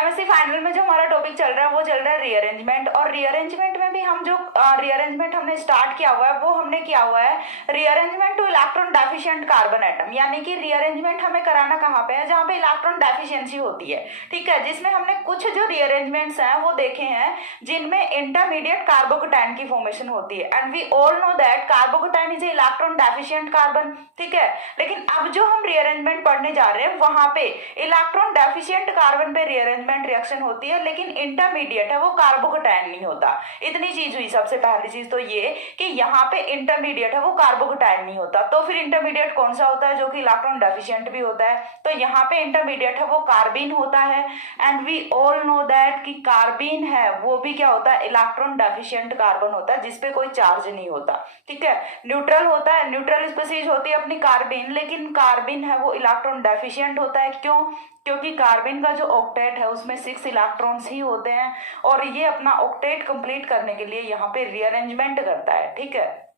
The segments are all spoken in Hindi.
एमएससी फाइनल में जो हमारा टॉपिक चल रहा है वो चल रहा है रीअरेंजमेंट। और रीअरेंजमेंट में भी हम जो रीअरेंजमेंट हमने स्टार्ट किया हुआ है वो हमने किया हुआ है rearrangement two electron deficient carbon atom. यानी कि रीअरेंजमेंट हमें कराना कहाँ पे है, जहाँ पे इलेक्ट्रॉन डेफिशिएंसी होती है। ठीक है, जिसमें हमने कुछ जो रीअरेंजमेंट्स हैं वो देखे हैं जिनमें इंटरमीडिएट कार्बोकेटाइन की फॉर्मेशन होती है। And we all know that carbocation is a electron deficient carbon. ठीक है, लेकिन अब जो हम रीअरेंजमेंट पढ़ने जा रहे हैं वहां पे इलेक्ट्रॉन डेफिशिएंट कार्बन पे रीअरेंजमेंट रिएक्शन होती है, लेकिन इंटरमीडिएट है वो कार्बोकेटाइन नहीं होता। इतनी चीज हुई। सबसे पहली चीज तो ये कि यहाँ पे इंटरमीडिएट है वो कार्बोकेटाइन नहीं होता, तो फिर इंटरमीडिएट कौन सा होता है जो कि इलेक्ट्रॉन डेफिशिएंट भी होता है? तो यहाँ पे इंटरमीडिएट है वो कार्बीन होता है। And we all know that कि कार्बीन है वो भी क्या होता है, इलेक्ट्रॉन डेफिशिएंट कार्बन होता है जिसपे कोई चार्ज नहीं होता। ठीक है, न्यूट्रल होता है, न्यूट्रल स्पीशीज होती है अपनी कार्बीन, लेकिन कार्बीन है वो इलेक्ट्रॉन डेफिशिएंट होता है। क्यों? क्योंकि कार्बन का जो ऑक्टेट है उसमें 6 इलेक्ट्रॉन्स ही होते हैं और ये अपना ऑक्टेट कंप्लीट करने के लिए यहाँ पे रीअरेंजमेंट करता है। ठीक है,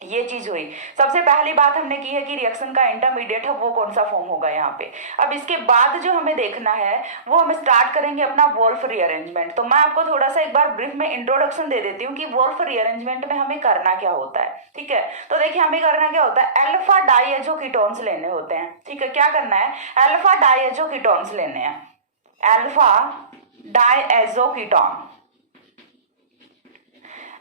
ये चीज हुई। सबसे पहली बात हमने की है कि रिएक्शन का इंटरमीडिएट है वो कौन सा फॉर्म होगा यहाँ पे। अब इसके बाद जो हमें देखना है वो हम स्टार्ट करेंगे अपना वोल्फ रीअरेंजमेंट। तो मैं आपको थोड़ा सा एक बार ब्रीफ में इंट्रोडक्शन दे देती हूँ कि वोल्फ रीअरेंजमेंट में हमें करना क्या होता है। ठीक है, तो देखिए हमें करना क्या होता है, अल्फा डाइएजो कीटोन्स लेने होते हैं। ठीक है, क्या करना है, अल्फा डाइएजो कीटोन्स लेने हैं, अल्फा डाइएजो कीटोन।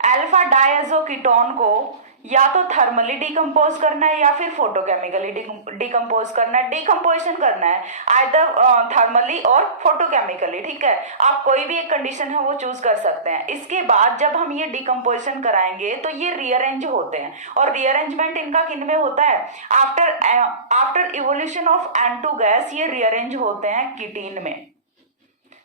अल्फा डाइएजो कीटोन को या तो थर्मली डिकम्पोज करना है या फिर फोटोकेमिकली डिकम्पोज करना है, डिकम्पोजिशन करना है आइदर थर्मली और फोटोकेमिकली। ठीक है, आप कोई भी एक कंडीशन है वो चूज कर सकते हैं। इसके बाद जब हम ये डिकम्पोजिशन कराएंगे तो ये रीअरेंज होते हैं, और रीअरेंजमेंट इनका किन में होता है, after evolution of N2 gas ये रीअरेंज होते हैं कीटीन में।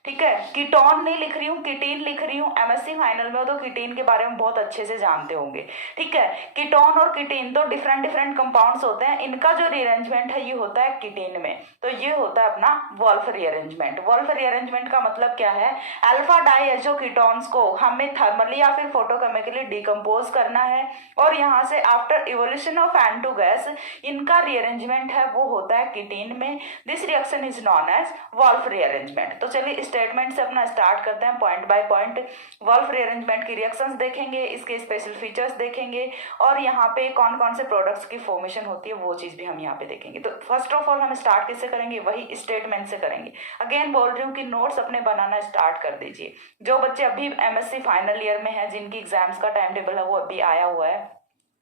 ठीक है, कीटोन नहीं लिख रही हूँ, कीटीन लिख रही हूँ। एमएससी फाइनल में हो तो कीटीन के बारे में बहुत अच्छे से जानते होंगे। ठीक है, कीटोन और कीटीन तो डिफरेंट डिफरेंट कंपाउंड्स होते हैं, इनका जो रीअरेंजमेंट है ये होता है कीटीन में। तो ये होता है अपना वोल्फ रीअरेंजमेंट। वोल्फ रीअरेंजमेंट का मतलब क्या है, अल्फा डाइएजो कीटोन्स को हमें थर्मली या फिर फोटोकेमिकली डिकम्पोज करना है, और यहाँ से after evolution of N2 gas इनका रीअरेंजमेंट है वो होता है कीटीन में। This reaction is known as Wolff rearrangement. तो चलिए स्टेटमेंट से अपना स्टार्ट करते हैं point by point. Wolff rearrangement की रिएक्शंस देखेंगे, इसके स्पेशल फीचर्स देखेंगे, और यहाँ पे कौन कौन से प्रोडक्ट्स की फॉर्मेशन होती है वो चीज भी हम यहाँ पे देखेंगे। तो फर्स्ट ऑफ ऑल हम स्टार्ट किससे करेंगे, वही स्टेटमेंट से करेंगे। अगेन बोल रही हूँ कि नोट्स अपने बनाना स्टार्ट कर दीजिए। जो बच्चे अभी एमएससी फाइनल ईयर में है, जिनकी एग्जाम्स का टाइम टेबल है वो अभी आया हुआ है,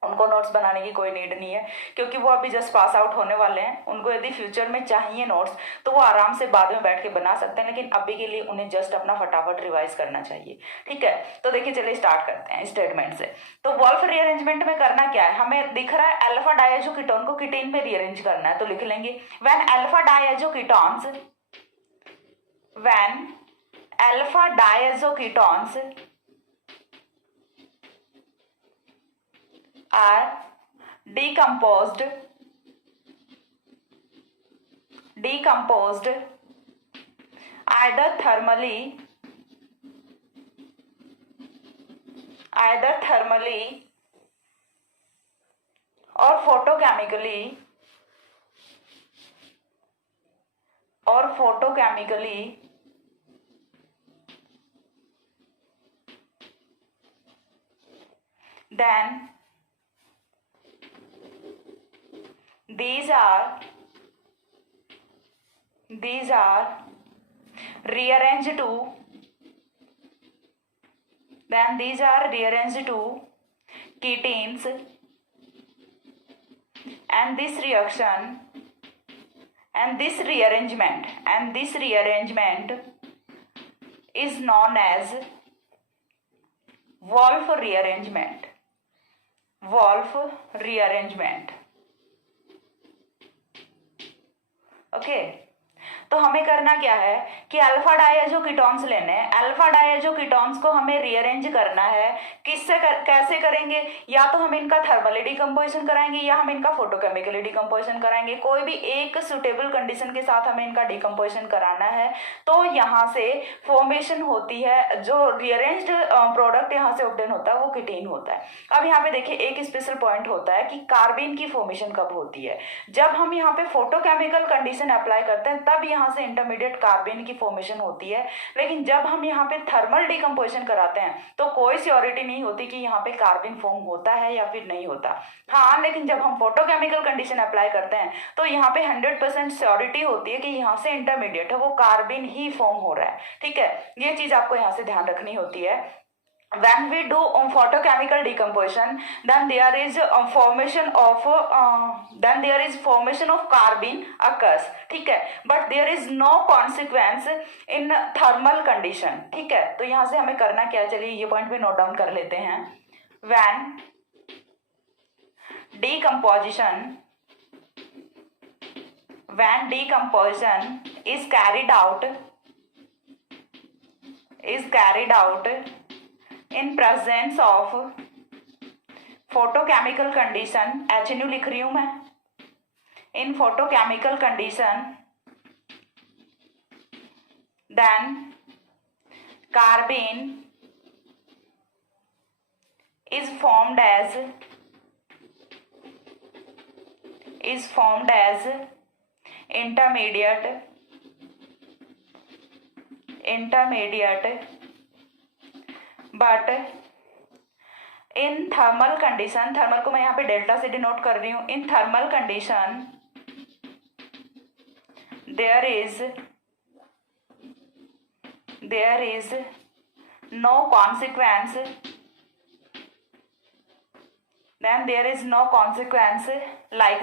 उनको नोट्स बनाने की कोई नीड नहीं है, क्योंकि वो अभी जस्ट पास आउट होने वाले हैं। उनको यदि फ्यूचर में चाहिए नोट्स तो वो आराम से बाद में बैठ के बना सकते हैं, लेकिन अभी के लिए उन्हें जस्ट अपना फटाफट रिवाइज करना चाहिए। ठीक है, तो देखिए चलिए स्टार्ट करते हैं स्टेटमेंट से। तो वोल्फ रीअरेंजमेंट में करना क्या है, हमें दिख रहा है अल्फा डाइएजो कीटोन को कीटीन में रीअरेंज करना है, तो लिख लेंगे when alpha diazo ketones, when alpha diazo ketones are decomposed either thermally or photochemically then these are rearranged to ketenes, and this rearrangement is known as Wolff rearrangement. Okay, तो हमें करना क्या है कि अल्फा डाइएजो कीटोन्स लेने हैं। अल्फा डाइएजो कीटोन्स को हमें रीअरेंज करना है। किससे कैसे करेंगे, या तो हम इनका थर्मली डिकम्पोजिशन कराएंगे या हम इनका फोटोकेमिकली डिकम्पोजिशन कराएंगे। कोई भी एक सुटेबल कंडीशन के साथ हमें इनका डिकम्पोजिशन कराना है। तो यहाँ से फॉर्मेशन होती है, जो रीअरेंज्ड प्रोडक्ट यहाँ से ऑब्टेन होता है वो कीटीन होता है। अब यहाँ पे देखिए एक स्पेशल पॉइंट होता है कि कार्बन की फॉर्मेशन कब होती है, जब हम यहाँ पे फोटोकेमिकल कंडीशन अप्लाई करते हैं तब यहाँ से इंटरमीडिएट कार्बेन की फॉर्मेशन होती है, लेकिन जब हम यहाँ पे थर्मल डिकम्पोजिशन कराते हैं तो कोई श्योरिटी नहीं होती कि यहाँ पे कार्बन फॉर्म होता है या फिर नहीं होता। हाँ, लेकिन जब हम फोटोकेमिकल कंडीशन अप्लाई करते हैं तो यहाँ पे 100% श्योरिटी होती है कि यहाँ से इंटरमीडिएट है वो कार्बन ही फॉर्म हो रहा है। ठीक है, ये चीज आपको यहाँ से ध्यान रखनी होती है। When we do photochemical decomposition, then there is formation of carbene occurs, ठीक है, but there is no consequence in thermal condition। ठीक है, तो यहाँ से हमें करना क्या है, चलिए ये पॉइंट भी नोट डाउन कर लेते हैं। when decomposition is carried out in presence of photochemical condition, HNO लिख रही हूं मैं, in photochemical condition, then carbene is formed as intermediate but in thermal condition, thermal को मैं यहाँ पे डेल्टा से डिनोट कर रही हूं, in thermal condition there is no consequence, then there is no consequence like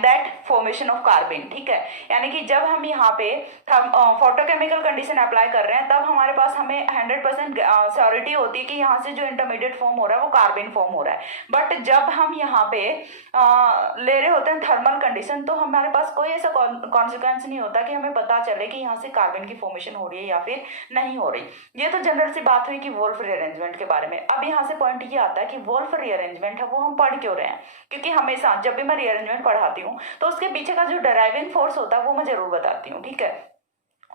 that formation of carbon. ठीक है, यानी कि जब हम यहाँ पे फोटोकेमिकल कंडीशन अप्लाई कर रहे हैं तब हमारे पास हमें 100% श्योरिटी होती है कि यहाँ से जो इंटरमीडिएट फॉर्म हो रहा है वो कार्बन फॉर्म हो रहा है। बट जब हम यहाँ पे ले रहे होते हैं थर्मल कंडीशन तो हमारे पास कोई ऐसा कॉन्सिक्वेंस नहीं होता कि हमें पता चले कि यहाँ से कार्बन की फॉर्मेशन हो रही है या फिर नहीं हो रही। ये तो जनरल सी बात हुई कि वोल्फ रीअरेंजमेंट के बारे में। अब यहाँ से पॉइंट ये आता है कि वोल्फ रीअरेंजमेंट है वो हम पढ़ क्यों रहे हैं, क्योंकि हमेशा जब भी मैं रीअरेंजमेंट पढ़ाती हूँ तो उसके पीछे का जो ड्राइविंग फोर्स होता है वो मैं जरूर बताती हूँ। ठीक है,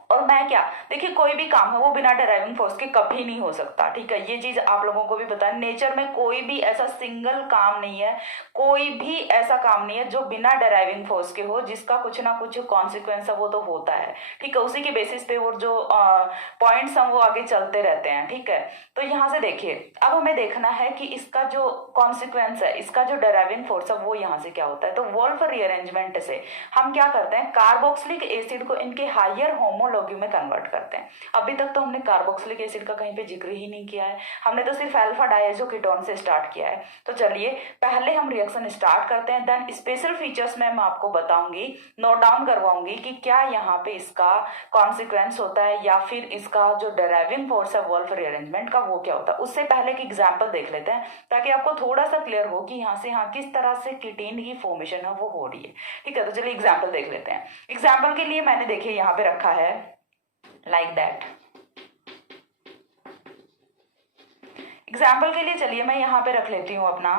और मैं क्या, देखिए कोई भी काम है वो बिना ड्राइविंग फोर्स के कभी नहीं हो सकता। ठीक है, ये चीज आप लोगों को भी पता है। नेचर में कोई भी ऐसा सिंगल काम नहीं है, कोई भी ऐसा काम नहीं है जो बिना ड्राइविंग फोर्स के हो, जिसका कुछ ना कुछ कॉन्सिक्वेंस है वो तो होता है। ठीक है, उसी के बेसिस पे वो जो पॉइंट्स हैं वो आगे चलते रहते हैं। ठीक है, तो यहाँ से देखिए अब हमें देखना है कि इसका जो कॉन्सिक्वेंस है, इसका जो ड्राइविंग फोर्स है वो यहाँ से क्या होता है। तो वोल्फ रीअरेंजमेंट से हम क्या करते हैं, कार्बोक्सिलिक एसिड को इनके हायर होमोलॉगी में कन्वर्ट करते हैं। अभी तक तो हमने कार्बोक्सिलिक एसिड का कहीं पे जिक्र ही नहीं किया है, हमने तो सिर्फ अल्फा डायजो कीटोन से स्टार्ट किया है। तो चलिए पहले हम रिएक्शन स्टार्ट करते हैं, देन स्पेशल फीचर्स में मैं आपको बताऊंगी, नोट डाउन करवाऊंगी कि क्या यहाँ पे इसका कॉन्सिक्वेंस होता है या फिर इसका जो ड्राइविंग फोर्स है वोल्फ रीअरेंजमेंट का वो क्या होता है। उससे पहले एक एग्जाम्पल देख लेते हैं ताकि आपको थोड़ा सा क्लियर हो कि यहाँ से यहाँ किस तरह से कीटीन की फॉर्मेशन है वो हो रही है। ठीक है, तो चलिए एग्जाम्पल देख लेते हैं। एग्जाम्पल के लिए मैंने देखिए यहाँ पे रखा है लाइक दैट। एग्जाम्पल के लिए चलिए मैं यहाँ पे रख लेती हूँ अपना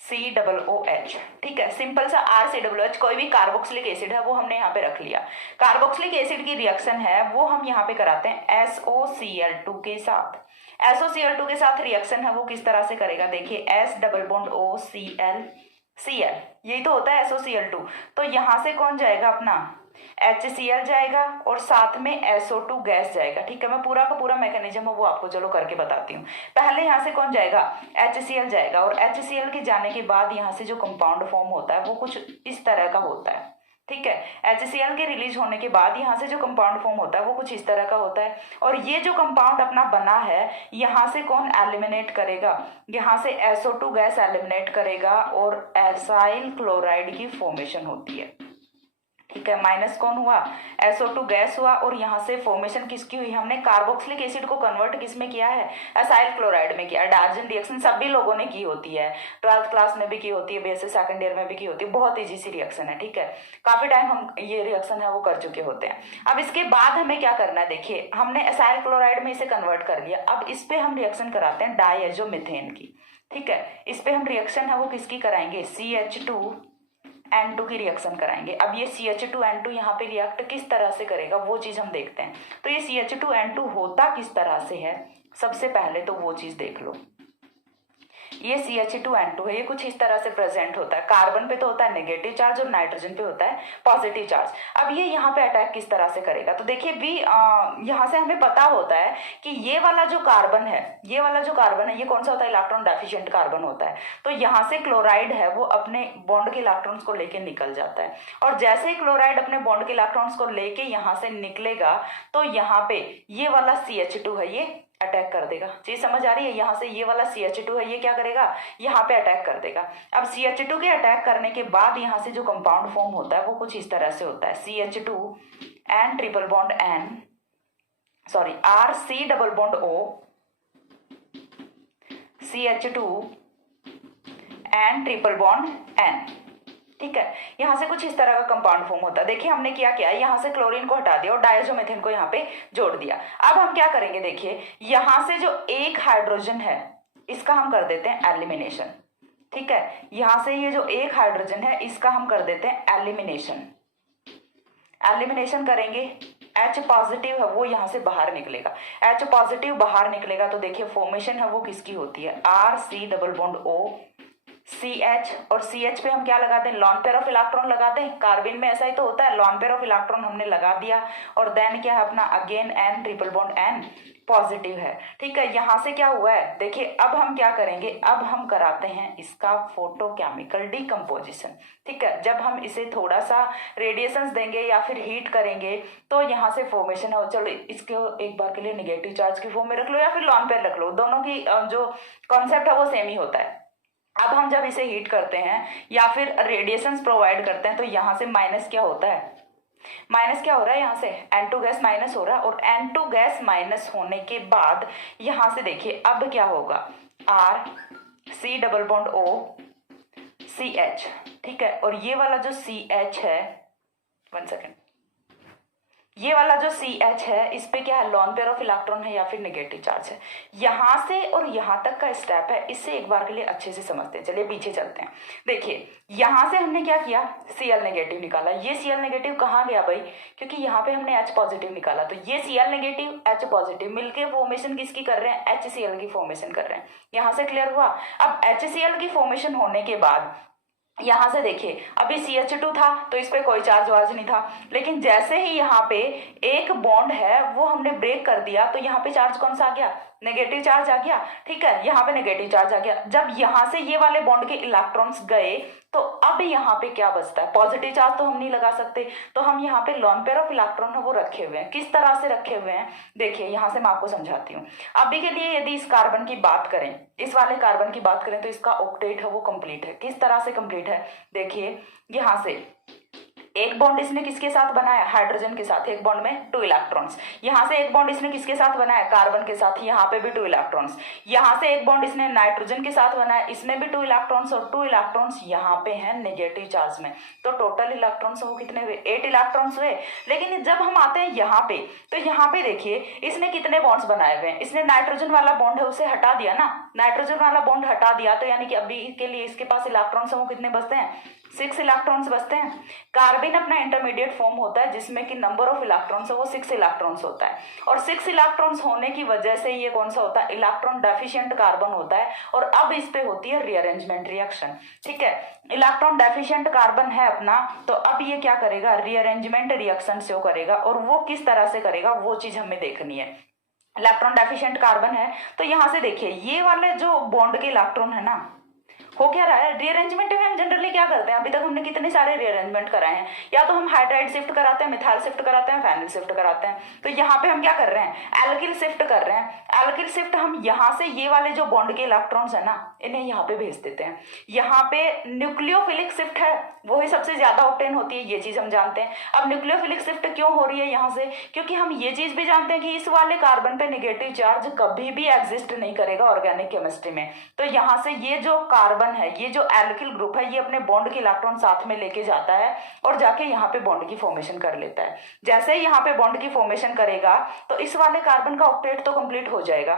RCOOH। ठीक है, सिंपल सा RCOOH, कोई भी कार्बोक्सिलिक एसिड है वो हमने यहाँ पे रख लिया। कार्बोक्सिलिक एसिड की रिएक्शन है वो हम यहाँ पे कराते हैं SOCl2 के साथ। SOCl2 के साथ रिएक्शन है वो किस तरह से करेगा, देखिए S double bond OCl Cl, यही तो होता है SOCl2। तो यहाँ से कौन जाएगा अपना HCl जाएगा और साथ में SO2 गैस जाएगा। ठीक है, मैं पूरा का पूरा मैकेनिज्म है वो आपको चलो करके बताती हूँ। पहले यहाँ से कौन जाएगा, HCl जाएगा, और HCl के जाने के बाद यहाँ से जो कंपाउंड फॉर्म होता है वो कुछ इस तरह का होता है। ठीक है, HCl के रिलीज होने के बाद यहाँ से जो कंपाउंड फॉर्म होता है वो कुछ इस तरह का होता है, और ये जो कंपाउंड अपना बना है यहाँ से कौन एलिमिनेट करेगा, यहाँ से SO2 गैस एलिमिनेट करेगा और एसाइल क्लोराइड की फॉर्मेशन होती है। ठीक है, माइनस कौन हुआ, SO2 गैस हुआ, और यहाँ से फॉर्मेशन किसकी हुई, हमने कार्बोक्सिलिक एसिड को कन्वर्ट किस में किया है, एसाइल क्लोराइड में किया। डार्जन रिएक्शन सभी लोगों ने की होती है, 12th क्लास में भी की होती है, BSc सेकंड ईयर में भी की होती है, बहुत इजी सी रिएक्शन है। ठीक है, काफी टाइम हम ये रिएक्शन है वो कर चुके होते हैं। अब इसके बाद हमें क्या करना है, देखिए हमने एसाइल क्लोराइड में इसे कन्वर्ट कर लिया। अब इस पे हम रिएक्शन कराते हैं डायजोमीथेन की। ठीक है, इस पे हम रिएक्शन है वो किसकी कराएंगे, CH2N2 की रिएक्शन कराएंगे। अब ये CH2N2 यहाँ पे रिएक्ट किस तरह से करेगा वो चीज हम देखते हैं। तो ये CH2N2 होता किस तरह से है, सबसे पहले तो वो चीज देख लो। ये CH2N2 है, ये कुछ इस तरह से प्रेजेंट होता है। कार्बन पे तो होता है नेगेटिव चार्ज और नाइट्रोजन पे होता है पॉजिटिव चार्ज। अब ये यहाँ पे अटैक किस तरह से करेगा, तो देखिए भी यहाँ से हमें पता होता है कि ये वाला जो कार्बन है, ये वाला जो कार्बन है, ये कौन सा होता है, इलेक्ट्रॉन डेफिशिएंट कार्बन होता है। तो यहाँ से क्लोराइड है वो अपने बॉन्ड के इलेक्ट्रॉन्स को लेके निकल जाता है, और जैसे ही क्लोराइड अपने बॉन्ड के इलेक्ट्रॉन्स को लेके यहाँ से निकलेगा तो यहाँ पे ये वाला CH2 है ये अटैक कर देगा। चीज समझ आ रही है, यहाँ से ये वाला CH2 है ये क्या करेगा, यहाँ पे अटैक कर देगा। अब CH2 के अटैक करने के बाद यहाँ से जो कंपाउंड फॉर्म होता है वो कुछ इस तरह से होता है, CH2 N triple bond N, sorry RC double bond O, CH2 N triple bond N। ठीक है, यहाँ से कुछ इस तरह का कंपाउंड फॉर्म होता है। देखिए हमने क्या किया, यहाँ से क्लोरीन को हटा दिया और डायजोमीथेन को यहाँ पे जोड़ दिया। अब हम क्या करेंगे, देखिए यहाँ से जो एक हाइड्रोजन है इसका हम कर देते हैं एलिमिनेशन। ठीक है, यहाँ से ये जो एक हाइड्रोजन है इसका हम कर देते हैं एलिमिनेशन। एलिमिनेशन करेंगे, H पॉजिटिव है वो यहाँ से बाहर निकलेगा, H पॉजिटिव बाहर निकलेगा तो देखिए फॉर्मेशन है वो किसकी होती है, RC double bond O CH, और CH पे हम क्या लगाते हैं, लॉन पेयर ऑफ इलेक्ट्रॉन लगाते हैं। कार्बन में ऐसा ही तो होता है, लॉन पेयर ऑफ इलेक्ट्रॉन हमने लगा दिया, और देन क्या है अपना again N triple bond N positive है। ठीक है, यहाँ से क्या हुआ है, देखिए अब हम क्या करेंगे, अब हम कराते हैं इसका फोटोकेमिकल डीकम्पोजिशन। ठीक है, जब हम इसे थोड़ा सा रेडिएशंस देंगे या फिर हीट करेंगे तो यहाँ से फॉर्मेशन है, चलो इसको एक बार के लिए नेगेटिव चार्ज की फॉर्म में रख लो या फिर लॉन पेयर रख लो, दोनों की जो कॉन्सेप्ट है वो सेम ही होता है। अब हम जब इसे हीट करते हैं या फिर रेडिएशंस प्रोवाइड करते हैं तो यहाँ से माइनस क्या होता है, माइनस क्या हो रहा है, यहाँ से N2 गैस माइनस हो रहा है, और N2 गैस माइनस होने के बाद यहाँ से देखिए अब क्या होगा, RC double bond O CH। ठीक है, और ये वाला जो CH है, 1 सेकेंड, ये वाला जो CH है इस पे क्या है, लॉन पेयर ऑफ इलेक्ट्रॉन है या फिर नेगेटिव चार्ज है। यहाँ से और यहाँ तक का स्टेप है, इससे एक बार के लिए अच्छे से समझते हैं। चलिए पीछे चलते हैं। देखिए यहाँ से हमने क्या किया, Cl नेगेटिव निकाला। ये Cl नेगेटिव कहाँ गया भाई, क्योंकि यहाँ पे हमने H पॉजिटिव निकाला, तो ये Cl नेगेटिव H पॉजिटिव मिलके फॉर्मेशन किसकी कर रहे हैं, HCl की फॉर्मेशन कर रहे हैं। यहाँ से क्लियर हुआ। अब HCl की फॉर्मेशन होने के बाद यहाँ से देखिए अभी CH2 था तो इस पे कोई चार्ज वार्ज नहीं था, लेकिन जैसे ही यहाँ पे एक बॉन्ड है वो हमने ब्रेक कर दिया तो यहाँ पे चार्ज कौन सा आ गया, नेगेटिव चार्ज आ गया। ठीक है, यहाँ पे नेगेटिव चार्ज आ गया। जब यहाँ से ये वाले बॉन्ड के इलेक्ट्रॉन्स गए तो अब यहाँ पे क्या बचता है, पॉजिटिव चार्ज तो हम नहीं लगा सकते, तो हम यहाँ पे लॉन पेयर ऑफ इलेक्ट्रॉन है वो रखे हुए हैं। किस तरह से रखे हुए हैं, देखिए यहाँ से मैं आपको समझाती हूँ। अभी के लिए यदि इस कार्बन की बात करें, इस वाले कार्बन की बात करें तो इसका ऑक्टेट है वो कंप्लीट है। किस तरह से कंप्लीट है, देखिए यहाँ से एक बॉन्ड इसने किसके साथ बनाया, हाइड्रोजन के साथ, एक बॉन्ड में 2 इलेक्ट्रॉन्स। यहाँ से एक बॉन्ड इसने किसके साथ बनाया, कार्बन के साथ, यहाँ पे भी 2 इलेक्ट्रॉन्स। यहाँ से एक बॉन्ड इसने नाइट्रोजन के साथ बनाया, इसमें भी 2 इलेक्ट्रॉन्स, और 2 इलेक्ट्रॉन्स यहाँ पे हैं नेगेटिव चार्ज में। तो टोटल इलेक्ट्रॉन्स वो कितने हुए, 8 इलेक्ट्रॉन्स हुए। लेकिन जब हम आते हैं यहाँ पे तो यहाँ पे देखिए इसने कितने बॉन्ड्स बनाए हुए हैं, इसने नाइट्रोजन वाला बॉन्ड है उसे हटा दिया ना, नाइट्रोजन वाला बॉन्ड हटा दिया, तो यानी कि अभी के लिए इसके पास इलेक्ट्रॉन्स वो कितने बचते हैं, 6 इलेक्ट्रॉन्स बचते हैं। कार्बन अपना इंटरमीडिएट फॉर्म होता है जिसमें कि नंबर ऑफ इलेक्ट्रॉन्स है वो 6 इलेक्ट्रॉन्स होता है, और 6 इलेक्ट्रॉन्स होने की वजह से ये कौन सा होता है, इलेक्ट्रॉन डेफिशिएंट कार्बन होता है। और अब इस पे होती है रीअरेंजमेंट रिएक्शन। ठीक है, इलेक्ट्रॉन डेफिशिएंट कार्बन है अपना, तो अब ये क्या करेगा, रीअरेंजमेंट रिएक्शन से करेगा, और वो किस तरह से करेगा वो चीज हमें देखनी है। इलेक्ट्रॉन डेफिशिएंट कार्बन है तो यहाँ से देखिए ये वाले जो बॉन्ड के इलेक्ट्रॉन है ना, हो क्या रहा है, रीअरेंजमेंट में हम जनरली क्या करते हैं, अभी तक हमने कितने सारे रीअरेंजमेंट कराए हैं, या तो हम हाइड्राइड शिफ्ट कराते हैं, मिथाइल शिफ्ट कराते हैं, फेनिल शिफ्ट कराते हैं। तो यहाँ पे हम क्या कर रहे हैं, एल्किल शिफ्ट कर रहे हैं। एल्किल शिफ्ट हम यहाँ से ये वाले जो बॉन्ड के इलेक्ट्रॉन्स है ना इन्हें यहाँ पे भेज देते हैं। यहाँ पे न्यूक्लियोफिलिक शिफ्ट है वही सबसे ज्यादा ऑब्टेन होती है, ये चीज हम जानते हैं। अब न्यूक्लियोफिलिक शिफ्ट क्यों हो रही है यहाँ से, क्योंकि हम ये चीज भी जानते हैं कि इस वाले कार्बन पे नेगेटिव चार्ज कभी भी एग्जिस्ट नहीं करेगा ऑर्गेनिक केमिस्ट्री में। तो यहाँ से ये जो कार्बन है, ये जो एल्किल ग्रुप है, ये अपने बॉन्ड के इलेक्ट्रॉन साथ में लेके जाता है और जाके यहाँ पे बॉन्ड की फॉर्मेशन कर लेता है। जैसे ही यहाँ पे बॉन्ड की फॉर्मेशन करेगा तो इस वाले कार्बन का ऑक्टेट तो कंप्लीट हो जाएगा।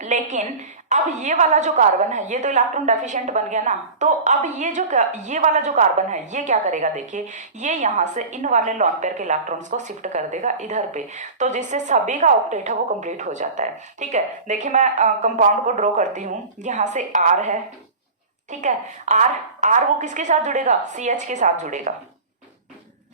लेकिन अब ये वाला जो कार्बन है ये तो इलेक्ट्रॉन डेफिशिएंट बन गया ना, तो अब ये वाला जो कार्बन है ये क्या करेगा, देखिए ये यहाँ से इन वाले लॉन पेयर के इलेक्ट्रॉन्स को शिफ्ट कर देगा इधर पे, तो जिससे सभी का ऑक्टेट है वो कंप्लीट हो जाता है। ठीक है, देखिए मैं कंपाउंड को ड्रॉ करती हूँ। यहाँ से आर है, ठीक है, आर आर वो किसके साथ जुड़ेगा, सी एच के साथ जुड़ेगा।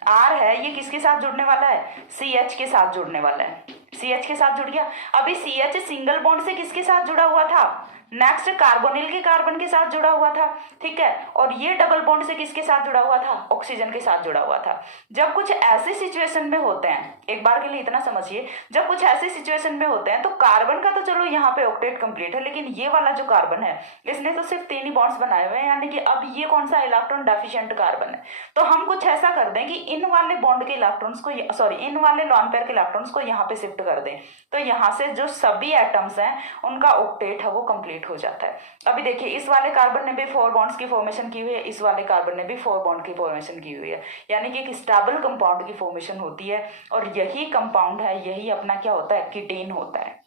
आर है ये किसके साथ जुड़ने वाला है, सी एच के साथ जुड़ने वाला है, सी एच के साथ जुड़ गया। अभी सी एच सिंगल बॉन्ड से किसके साथ जुड़ा हुआ था, नेक्स्ट कार्बोनिल के कार्बन के साथ जुड़ा हुआ था। ठीक है, और ये डबल बॉन्ड से किसके साथ जुड़ा हुआ था, ऑक्सीजन के साथ जुड़ा हुआ था। जब कुछ ऐसे सिचुएशन में होते हैं, एक बार के लिए इतना समझिए, जब कुछ ऐसे सिचुएशन में होते हैं तो कार्बन का तो चलो यहाँ पे ऑक्टेट कंप्लीट है, लेकिन ये वाला जो कार्बन है इसने तो सिर्फ 3 ही बॉन्ड्स बनाए हुए हैं, यानी कि अब ये कौन सा इलेक्ट्रॉन डेफिशिएंट कार्बन है। तो हम कुछ ऐसा कर दें कि इन वाले बॉन्ड के इलेक्ट्रॉन्स को, सॉरी इन वाले लॉन पेयर के इलेक्ट्रॉन्स को यहाँ पे शिफ्ट कर दें, तो यहाँ से जो सभी एटम्स हैं उनका ऑक्टेट है वो कंप्लीट हो जाता है। अभी देखिए इस वाले कार्बन ने भी 4 बॉन्ड्स की फॉर्मेशन की हुई है, इस वाले कार्बन ने भी 4 बॉन्ड की फॉर्मेशन की हुई है, यानी कि एक स्टेबल कंपाउंड की फॉर्मेशन होती है। और यही कंपाउंड है, यही अपना क्या होता है, कीटीन होता है।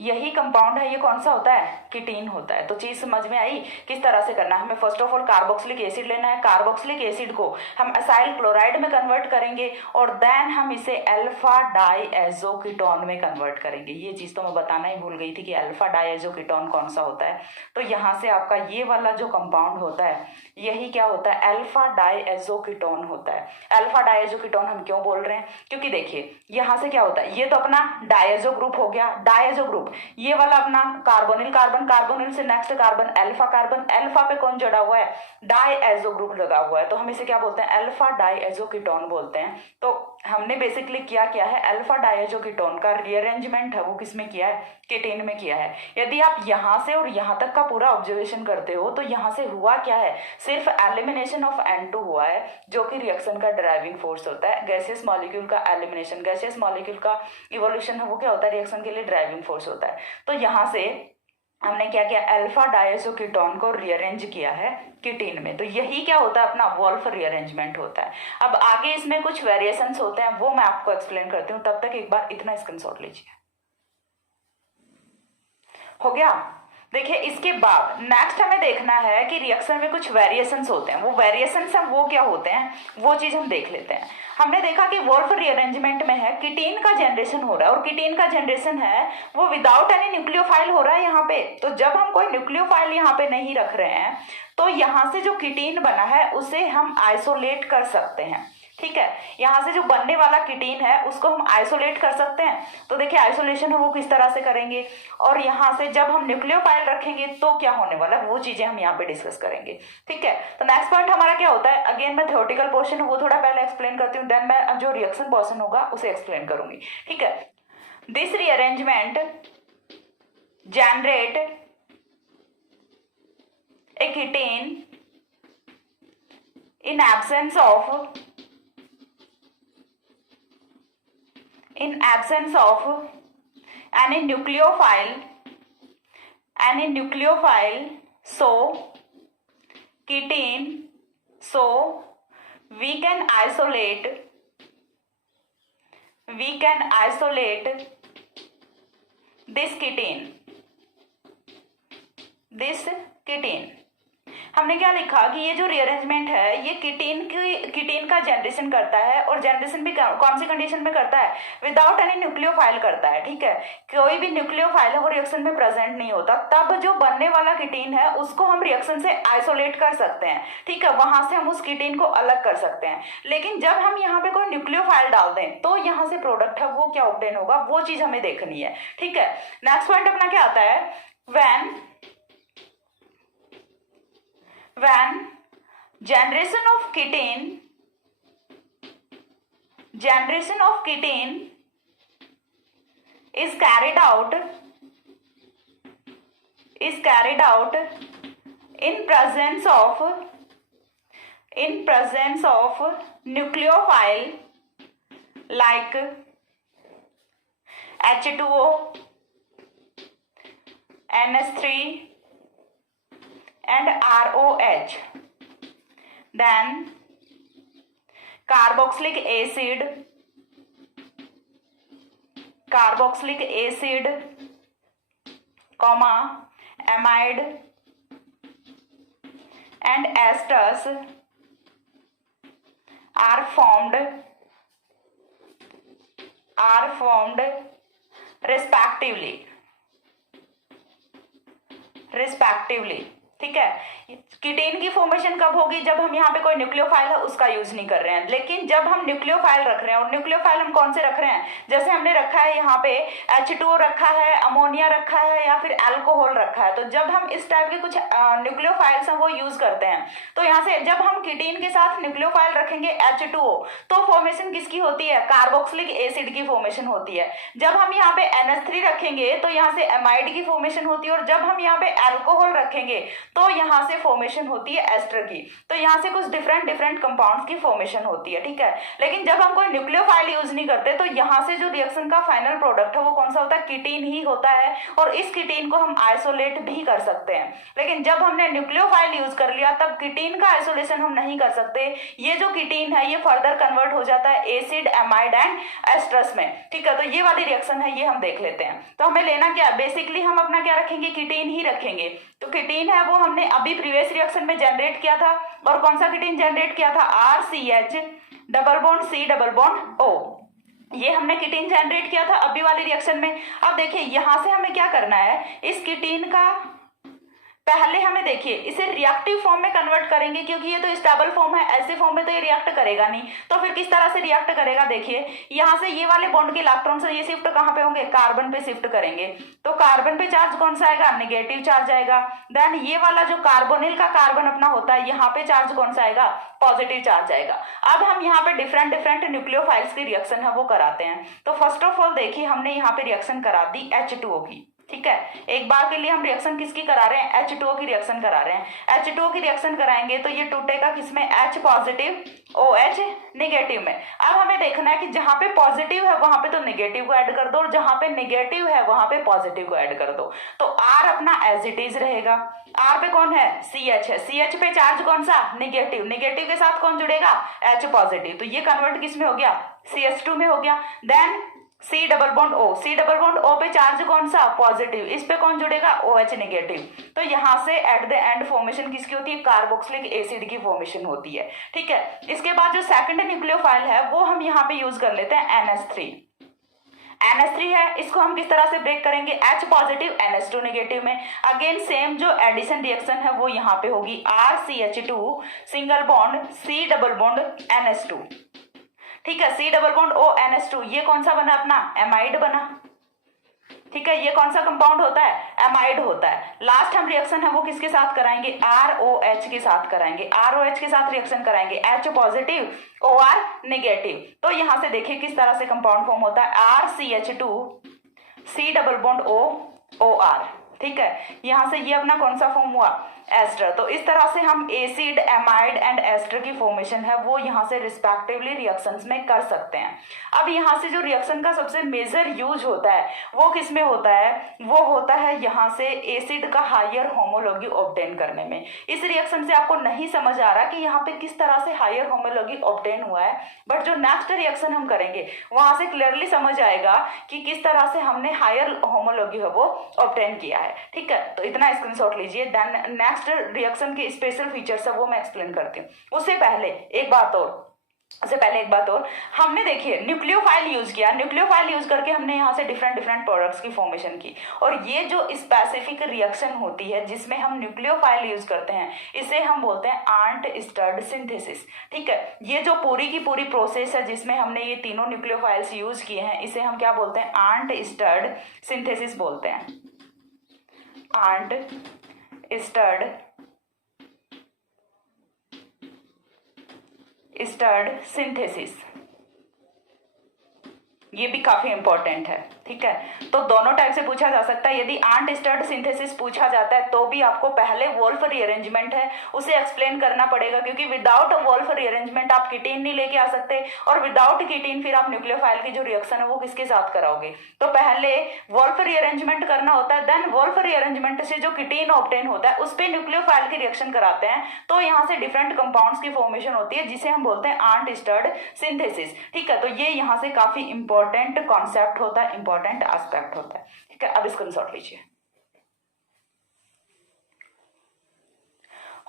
यही कंपाउंड है, ये कौन सा होता है, कीटीन होता है। तो चीज समझ में आई किस तरह से करना है। हमें first of all carboxylic acid लेना है, कार्बोक्सिलिक एसिड को हम असाइल क्लोराइड में कन्वर्ट करेंगे और देन हम इसे अल्फा डाईएजो कीटोन में कन्वर्ट करेंगे। ये चीज तो मैं बताना ही भूल गई थी कि अल्फा डाईएजो कीटोन कौन सा होता है। तो यहाँ से आपका ये वाला जो कंपाउंड होता है यही क्या होता है, अल्फा डाईएजो कीटोन होता है। अल्फा डाईएजो कीटोन हम क्यों बोल रहे हैं, क्योंकि देखिए यहाँ से क्या होता है, ये तो अपना डाईएजो ग्रुप हो गया, डाईएजो ग्रुप, ये वाला अपना कार्बोनिल कार्बन, कार्बोनिल से next carbon alpha carbon, alpha पे कौन जुड़ा हुआ है, डाईएजो ग्रुप लगा हुआ है, तो हम इसे क्या बोलते हैं, अल्फा डाईएजो कीटोन बोलते हैं। तो हमने बेसिकली क्या किया है, अल्फा डाईएजो कीटोन का रीअरेंजमेंट है वो किसमें किया है, कीटीन में किया है। यदि आप यहाँ से और यहाँ तक का पूरा ऑब्जर्वेशन करते हो तो यहाँ से हुआ क्या है, सिर्फ एलिमिनेशन ऑफ N2 हुआ है, जो कि रिएक्शन का ड्राइविंग फोर्स होता है। गैसियस मॉलिक्यूल का एलिमिनेशन, गैसियस मॉलिक्यूल का इवोल्यूशन है वो क्या होता है, रिएक्शन के लिए ड्राइविंग फोर्स होता है। तो यहाँ से हमने क्या किया, अल्फा डाईएजो कीटोन को रीअरेंज किया है कीटीन में। तो यही क्या होता है, अपना वोल्फ रीअरेंजमेंट होता है। अब आगे इसमें कुछ वेरिएशंस होते हैं वो मैं आपको एक्सप्लेन करती हूँ, तब तक एक बार इतना स्क्रीनशॉट लीजिए। हो गया। देखिए इसके बाद नेक्स्ट हमें देखना है कि रिएक्शन में कुछ वेरिएशंस होते हैं, वो वेरिएशंस हैं वो क्या होते हैं, वो चीज हम देख लेते हैं। हमने देखा कि वोल्फ रीअरेंजमेंट में है कीटीन का जनरेशन हो रहा है, और कीटीन का जनरेशन है वो विदाउट एनी न्यूक्लियोफाइल हो रहा है यहाँ पे। तो जब हम कोई न्यूक्लियोफाइल यहाँ पे नहीं रख रहे हैं तो यहाँ से जो कीटीन बना है उसे हम आइसोलेट कर सकते हैं। ठीक है, यहाँ से जो बनने वाला कीटीन है उसको हम आइसोलेट कर सकते हैं। तो देखिए आइसोलेशन है वो किस तरह से करेंगे, और यहाँ से जब हम न्यूक्लियोफाइल रखेंगे तो क्या होने वाला है, वो चीजें हम यहाँ पे डिस्कस करेंगे। ठीक है, तो नेक्स्ट पॉइंट हमारा क्या होता है, अगेन मैं थ्योरेटिकल पोर्शन वो थोड़ा पहले एक्सप्लेन करती हूँ, देन मैं जो रिएक्शन पोर्शन होगा उसे एक्सप्लेन करूंगी। ठीक है, this rearrangement generate a ketene in absence of any nucleophile, so ketene, so we can isolate this ketene। हमने क्या लिखा कि ये जो रीअरेंजमेंट है ये कीटीन का जनरेशन करता है, और जनरेशन भी कौन सी कंडीशन में करता है, विदाउट एनी न्यूक्लियोफाइल करता है। ठीक है, कोई भी न्यूक्लियोफाइल है वो रिएक्शन में प्रेजेंट नहीं होता, तब जो बनने वाला कीटीन है उसको हम रिएक्शन से आइसोलेट कर सकते हैं। ठीक है, वहां से हम उस कीटीन को अलग कर सकते हैं। लेकिन जब हम यहाँ पे कोई न्यूक्लियोफाइल डाल दें तो यहाँ से प्रोडक्ट है वो क्या ऑब्टेन होगा, वो चीज हमें देखनी है। ठीक है, नेक्स्ट पॉइंट अपना क्या आता है, when generation of ketene is carried out in presence of nucleophile like H2O, NH3 and ROH, then carboxylic acid comma amide and esters are formed respectively। ठीक है, कीटेन की फॉर्मेशन कब होगी? जब हम यहाँ पे कोई न्यूक्लियोफाइल है उसका यूज नहीं कर रहे हैं। लेकिन जब हम न्यूक्लियोफाइल रख रहे हैं, और न्यूक्लियोफाइल हम कौन से रख रहे हैं, जैसे हमने रखा है यहाँ पे H2O रखा है, अमोनिया रखा है, या फिर अल्कोहल रखा है, तो जब हम इस टाइप के कुछ न्यूक्लियोफाइल्स हैं वो यूज करते हैं, तो यहाँ से जब हम कीटेन के साथ न्यूक्लियोफाइल रखेंगे H2O, तो फॉर्मेशन किसकी होती है? कार्बोक्सिलिक एसिड की फॉर्मेशन होती है। जब हम यहाँ पे NH3 रखेंगे तो यहाँ से एमाइड की फॉर्मेशन होती है, और जब हम यहाँ पे अल्कोहल रखेंगे तो यहाँ से फॉर्मेशन होती है एस्टर की। तो यहाँ से कुछ डिफरेंट कंपाउंड्स की फॉर्मेशन होती है। ठीक है, लेकिन जब हम कोई न्यूक्लियोफाइल यूज नहीं करते तो यहाँ से जो रिएक्शन का फाइनल प्रोडक्ट है वो कौन सा होता है? कीटीन ही होता है, और इस कीटीन को हम आइसोलेट भी कर सकते हैं। लेकिन जब हमने न्यूक्लियोफाइल यूज कर लिया तब कीटीन का आइसोलेशन हम नहीं कर सकते। ये जो कीटीन है ये फर्दर कन्वर्ट हो जाता है एसिड, एमाइड एंड एस्ट्रस में। ठीक है, तो ये वाली रिएक्शन है, ये हम देख लेते हैं। तो हमें लेना क्या, बेसिकली हम अपना क्या रखेंगे? कीटीन ही रखेंगे। तो कीटीन है वो हमने अभी प्रीवियस रिएक्शन में जनरेट किया था, और कौन सा कीटीन जनरेट किया था? RCH double bond C double bond O, ये हमने कीटीन जनरेट किया था अभी वाली रिएक्शन में। अब देखिए यहां से हमें क्या करना है, इस कीटीन का पहले हमें देखिए इसे रिएक्टिव फॉर्म में कन्वर्ट करेंगे, क्योंकि ये तो स्टेबल फॉर्म है, ऐसे फॉर्म में तो ये रिएक्ट करेगा नहीं। तो फिर किस तरह से रिएक्ट करेगा? देखिए यहाँ से ये वाले बॉन्ड के इलेक्ट्रॉन से ये शिफ्ट कहाँ पे होंगे? कार्बन पे शिफ्ट करेंगे। तो कार्बन पे चार्ज कौन सा आएगा? नेगेटिव चार्ज आएगा। देन ये वाला जो कार्बोनिल का कार्बन अपना होता है, यहाँ पे चार्ज कौन सा आएगा? पॉजिटिव चार्ज आएगा। अब हम यहाँ पे डिफरेंट न्यूक्लियोफाइल्स की रिएक्शन है वो कराते हैं। तो फर्स्ट ऑफ ऑल देखिए हमने यहाँ पे रिएक्शन करा दी H2O की। ठीक है, एक बार के लिए हम रिएक्शन किसकी करा रहे हैं? H2O की रिएक्शन करा रहे हैं। H2O की रिएक्शन कराएंगे तो ये टूटेगा किसमें? H पॉजिटिव OH नेगेटिव में। अब हमें देखना है कि जहां पे पॉजिटिव है वहां पे तो नेगेटिव को ऐड कर दो, और जहां पे नेगेटिव है वहां पे पॉजिटिव को ऐड कर दो। तो R अपना एज इट इज रहेगा। R पे कौन है? CH है। CH पे चार्ज कौन सा? नेगेटिव। नेगेटिव के साथ कौन जुड़ेगा? H positive. तो ये कन्वर्ट किस में हो गया? CH2 में हो गया। Then C double bond O, C double bond O पे चार्ज कौन सा? पॉजिटिव। इस पे कौन जुड़ेगा? OH negative. तो यहाँ से एट द एंड फॉर्मेशन किसकी होती है? कार्बोक्सिलिक एसिड की फॉर्मेशन होती है। ठीक है, इसके बाद जो सेकंड न्यूक्लियोफाइल है वो हम यहाँ पे यूज कर लेते हैं NH3। NH3 है, इसको हम किस तरह से ब्रेक करेंगे? H पॉजिटिव NH2 नेगेटिव में। अगेन सेम जो एडिशन रिएक्शन है वो यहाँ पे होगी, RCH2 single bond C double bond NH2। ठीक है, C double bond O NH2, ये कौन सा बना? अपना एमाइड बना। ठीक है, ये कौन सा कंपाउंड होता है? एमाइड होता है। लास्ट हम रिएक्शन है वो किसके साथ कराएंगे? ROH के साथ कराएंगे। ROH के साथ रिएक्शन कराएंगे, H पॉजिटिव OR नेगेटिव। तो यहां से देखिए किस तरह से कंपाउंड फॉर्म होता है, RCH2 C double bond O OR। ठीक है, यहां से ये अपना कौन सा फॉर्म हुआ? एस्टर। तो इस तरह से हम एसिड, एमाइड एंड एस्टर की फॉर्मेशन है वो यहाँ से रिस्पेक्टिवली रिएक्शंस में कर सकते हैं। अब यहाँ से जो रिएक्शन का सबसे मेजर यूज होता है वो किस में होता है? वो होता है यहाँ से एसिड का हायर होमोलॉगी ऑब्टेन करने में। इस रिएक्शन से आपको नहीं समझ आ रहा कि यहाँ पे किस तरह से हायर होमोलॉगी ऑब्टेन हुआ है, बट जो नेक्स्ट रिएक्शन हम करेंगे वहां से क्लियरली समझ आएगा कि किस तरह से हमने हायर होमोलॉगी है वो ऑब्टेन किया है। ठीक है, तो इतना स्क्रीनशॉट लीजिए। देन नेक्स्ट रिएक्शन के स्पेशल फीचर्स है वो मैं एक्सप्लेन करती हूँ। उससे पहले एक बात और हमने देखिए न्यूक्लियोफाइल यूज किया। न्यूक्लियोफाइल यूज करके हमने यहाँ से डिफरेंट प्रोडक्ट्स की फॉर्मेशन की, और ये जो स्पेसिफिक रिएक्शन होती है जिसमें हम न्यूक्लियोफाइल यूज करते हैं इसे हम बोलते हैं आर्ट स्टर्ड सिंथेसिस। ठीक है, ये जो पूरी की पूरी प्रोसेस है जिसमें हमने ये तीनों न्यूक्लियोफाइल्स यूज किए हैं इसे हम क्या बोलते हैं? आर्ट स्टर्ड सिंथेसिस बोलते हैं। आर्ट स्टर्ड सिंथेसिस, ये भी काफी इंपॉर्टेंट है। ठीक है, तो दोनों टाइप से पूछा जा सकता है। यदि आर्ट स्टर्ड सिंथेसिस पूछा जाता है तो भी आपको पहले वोल्फ रीअरेंजमेंट है उसे एक्सप्लेन करना पड़ेगा, क्योंकि विदाउट वोल्फ रीअरेंजमेंट आप कीटीन नहीं लेके आ सकते, और विदाउट कीटीन फिर आप न्यूक्लियोफाइल की जो रिएक्शन है वो किसके साथ कराओगे? तो पहले वोल्फ रीअरेंजमेंट करना होता है, देन वोल्फ रीअरेंजमेंट से जो कीटीन ऑब्टेन होता है उस पर न्यूक्लियोफाइल की रिएक्शन कराते हैं, तो यहाँ से डिफरेंट कंपाउंड्स की फॉर्मेशन होती है जिसे हम बोलते हैं आर्ट स्टर्ड सिंथेसिस। ठीक है, तो ये यहाँ से काफी इंपॉर्टेंट कॉन्सेप्ट होता है, इंपॉर्टेंट एस्पेक्ट होता है। ठीक है, अब स्क्रीनशॉट लीजिए।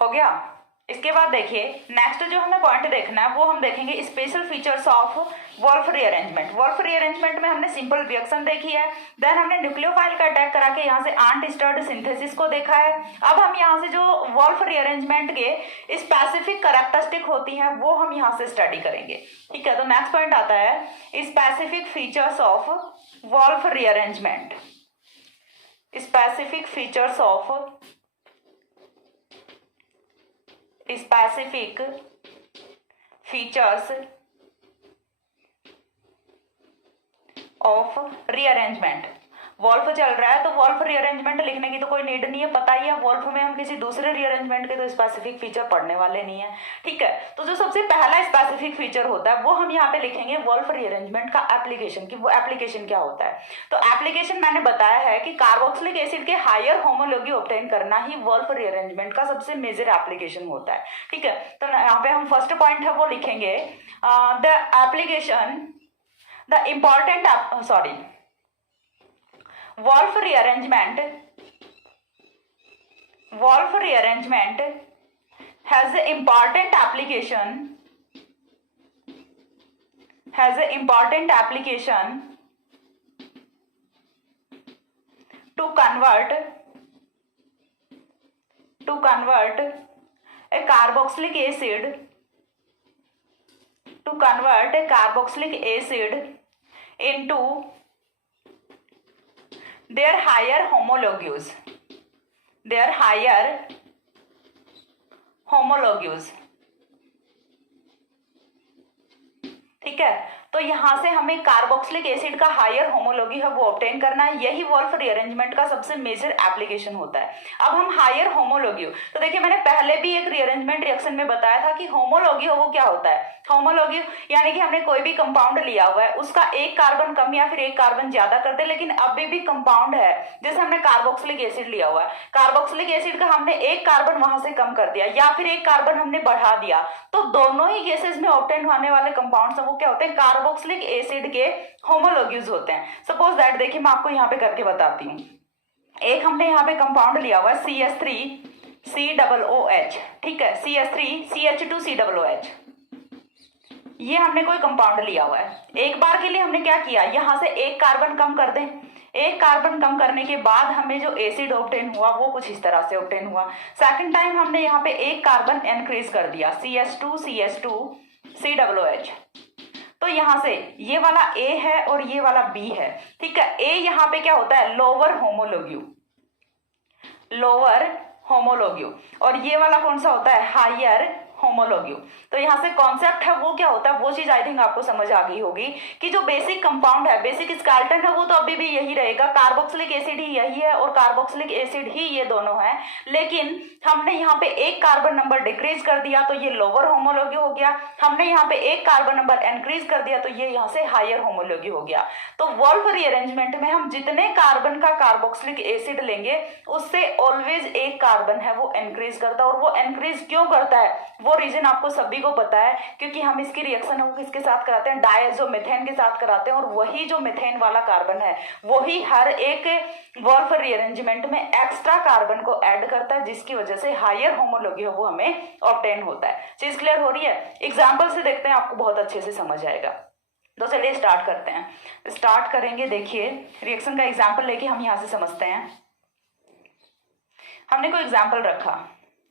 हो गया। इसके बाद देखिए नेक्स्ट जो हमें पॉइंट देखना है वो हम देखेंगे special features of Wolff rearrangement. Wolff rearrangement में हमने सिंपल रिएक्शन देखी है, देन हमने न्यूक्लियोफाइल का अटैक करा के यहाँ से आंट स्टर्ड सिंथेसिस को देखा है। अब हम यहाँ से जो वोल्फ रीअरेंजमेंट के स्पेसिफिक कैरेक्टरिस्टिक होती हैं वो हम यहाँ से स्टडी करेंगे। ठीक है, तो नेक्स्ट पॉइंट आता है specific features of Wolff rearrangement. Specific features of specific features of rearrangement। Wolff चल रहा है तो वॉल्फ रीअरेंजमेंट लिखने की तो कोई नीड नहीं है, पता ही है वॉल्फ में हम किसी दूसरे रीअरेंजमेंट के तो स्पेसिफिक फीचर पढ़ने वाले नहीं है। ठीक है, तो जो सबसे पहला स्पेसिफिक फीचर होता है वो हम यहाँ पे लिखेंगे वॉल्फ रीअरेंजमेंट का एप्लीकेशन, कि वो एप्लीकेशन क्या होता है। तो एप्लीकेशन मैंने बताया है कि कार्बोक्सिलिक एसिड के हायर होमोलॉगी ऑब्टेन करना ही वॉल्फ रीअरेंजमेंट का सबसे मेजर एप्लीकेशन होता है। ठीक है, तो यहाँ पे हम फर्स्ट पॉइंट है वो लिखेंगे the application the important Wolff rearrangement has an important application to convert a carboxylic acid into their higher homologues। ठीक है, तो यहां से हमें कार्बोक्सिलिक एसिड का हायर होमोलॉगी है वो ऑब्टेन करना है, यही वॉल्फ रीअरेंजमेंट का सबसे मेजर एप्लीकेशन होता है। अब हम हायर होमोलॉगी, तो देखिए मैंने पहले भी एक रीअरेंजमेंट रिएक्शन में बताया था कि होमोलॉगी हो वो क्या होता है। होमोलॉगी यानी कि हमने कोई भी कंपाउंड लिया हुआ है, उसका एक कार्बन कम या फिर एक कार्बन ज्यादा कर दे, लेकिन अभी भी कंपाउंड है। जैसे हमने कार्बोक्सिलिक एसिड लिया हुआ है, कार्बोक्सिलिक एसिड का हमने एक कार्बन वहां से कम कर दिया या फिर एक कार्बन हमने बढ़ा दिया, तो दोनों ही केसेस में ऑब्टेन होने वाले कंपाउंड्स वो क्या होते हैं, कार्बोक्सिलिक एसिड के होमोलॉग्यूज होते हैं। सपोज दैट देखिए मैं आपको यहाँ पे करके बताती हूँ। एक हमने यहाँ पे कंपाउंड लिया हुआ है CH3COOH, ठीक है, CH3CH2COOH, ये हमने कोई कंपाउंड लिया हुआ है। एक बार के लिए हमने क्या किया, यहां से एक कार्बन कम कर दें। एक कार्बन कम करने के बाद हमें जो एसिड ऑब्टेन हुआ वो कुछ इस तरह से ऑब्टेन हुआ। सेकंड टाइम हमने यहाँ पे एक कार्बन इंक्रीज कर दिया, CH2CH2COOH। तो यहां से ये वाला A है और ये वाला B है। ठीक है, A यहाँ पे क्या होता है, लोअर होमोलॉग्यू, और ये वाला कौन सा होता है, हायर होमोलॉग्यू। तो यहाँ से कॉन्सेप्ट है वो क्या होता है, वो चीज आई थिंक आपको समझ आ गई होगी कि जो बेसिक कंपाउंड है, बेसिक स्केलेटन है वो तो अभी भी यही रहेगा, कार्बोक्सिलिक एसिड ही यही है और कार्बोक्सिलिक एसिड ही ये दोनों है। लेकिन हमने यहाँ पे एक कार्बन नंबर डिक्रीज कर दिया तो ये लोअर होमोलॉगी हो गया, हमने यहाँ पे एक कार्बन नंबर इंक्रीज कर दिया तो ये यहाँ से हायर होमोलॉगी हो गया। तो वॉल्फ रीअरेंजमेंट में हम जितने कार्बन का कार्बोक्सिलिक एसिड लेंगे उससे ऑलवेज एक कार्बन है वो इंक्रीज करता है। और वो इंक्रीज क्यों करता है, वो रीजन आपको सभी को पता है, क्योंकि हम इसकी रिएक्शन है वो किसके साथ कराते हैं, डायज़ोमीथेन के साथ कराते हैं, और वही जो मीथेन वाला कार्बन है वही हर एक वॉल्फ रीअरेंजमेंट में एक्स्ट्रा कार्बन को ऐड करता है, जिसकी वजह से हायर होमोलॉगी वो हमें ऑब्टेन होता है। चीज क्लियर हो रही है, एग्जाम्पल से देखते हैं, आपको बहुत अच्छे से समझ आएगा। तो चलिए स्टार्ट करते हैं। स्टार्ट करेंगे, देखिए रिएक्शन का एग्जाम्पल लेके हम यहां से समझते हैं। हमने कोई एग्जाम्पल रखा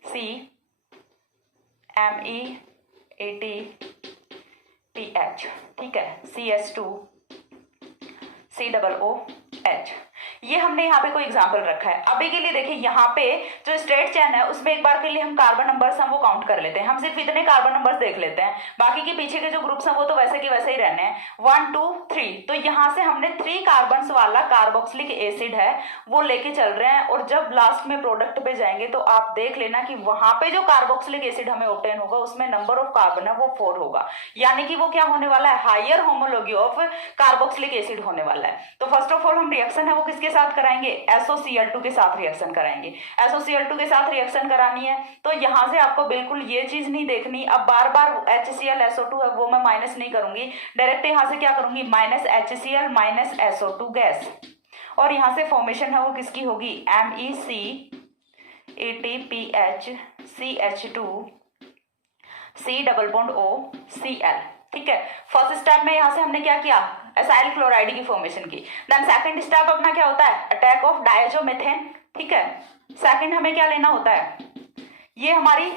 CMe80TH, ठीक है, CH2COOH, ये हमने यहाँ पे कोई एग्जाम्पल रखा है। अभी के लिए देखिए यहाँ पे जो स्ट्रेट चेन है उसमें एक बार के लिए हम कार्बन नंबर्स हम वो काउंट कर लेते हैं। हम सिर्फ इतने कार्बन नंबर्स देख लेते हैं, बाकी के पीछे के जो ग्रुप्स हैं वो तो वैसे के वैसे ही रहने हैं, 1 2 3। तो यहाँ से हमने 3 कार्बन वाला कार्बोक्सिलिक एसिड है वो लेके चल रहे हैं, और जब लास्ट में प्रोडक्ट पे जाएंगे तो आप देख लेना कि वहां पे जो कार्बोक्सिलिक एसिड हमें ऑब्टेन होगा उसमें नंबर ऑफ कार्बन है वो 4 होगा, यानी कि वो क्या होने वाला है, higher homology of carboxylic acid होने वाला है। तो फर्स्ट ऑफ ऑल हम रिएक्शन है वो किसके साथ कराएंगे, SOCl2 के साथ रिएक्शन कराएंगे। SOCl2 के साथ रिएक्शन करानी है तो यहां से आपको बिल्कुल ये चीज नहीं देखनी। अब बार बार HCl SO2 है वो मैं माइनस नहीं करूंगी, डायरेक्ट यहां से क्या करूंगी, -HCl -SO2 गैस, और यहां से फॉर्मेशन है वो किसकी होगी, MEC ATPH CH2 C double bond O Cl। ठीक है, फर्स्ट स्टेप में यहां से हमने क्या किया, एसाइल क्लोराइड की फॉर्मेशन की। देन सेकंड स्टेप अपना क्या होता है, अटैक ऑफ डायजोमीथेन। ठीक है, सेकंड हमें क्या लेना होता है, ये हमारी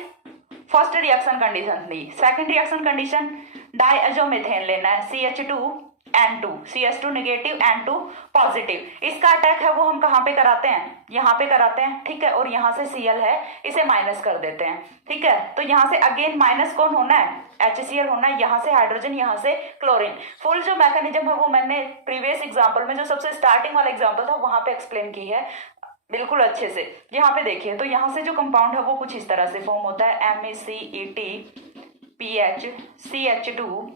फर्स्ट रिएक्शन कंडीशन थी। सेकंड रिएक्शन कंडीशन डायजोमीथेन लेना है, CH2N2, CH2 negative N2 positive. इसका अटैक है वो हम कहाँ पे कराते हैं, यहाँ पे कराते हैं। ठीक है, और यहाँ से Cl है, इसे माइनस कर देते हैं। ठीक है, तो यहाँ से अगेन माइनस कौन होना है, HCl होना है, यहाँ से हाइड्रोजन, यहाँ से क्लोरीन। फुल जो मैकेनिज्म है वो मैंने प्रीवियस एग्जाम्पल में, जो सबसे स्टार्टिंग वाला एग्जाम्पल था, वहां पे एक्सप्लेन की है बिल्कुल अच्छे से। यहाँ पे देखिए, तो यहाँ से जो कंपाउंड है वो कुछ इस तरह से फॉर्म होता है, MeCETPHCH2।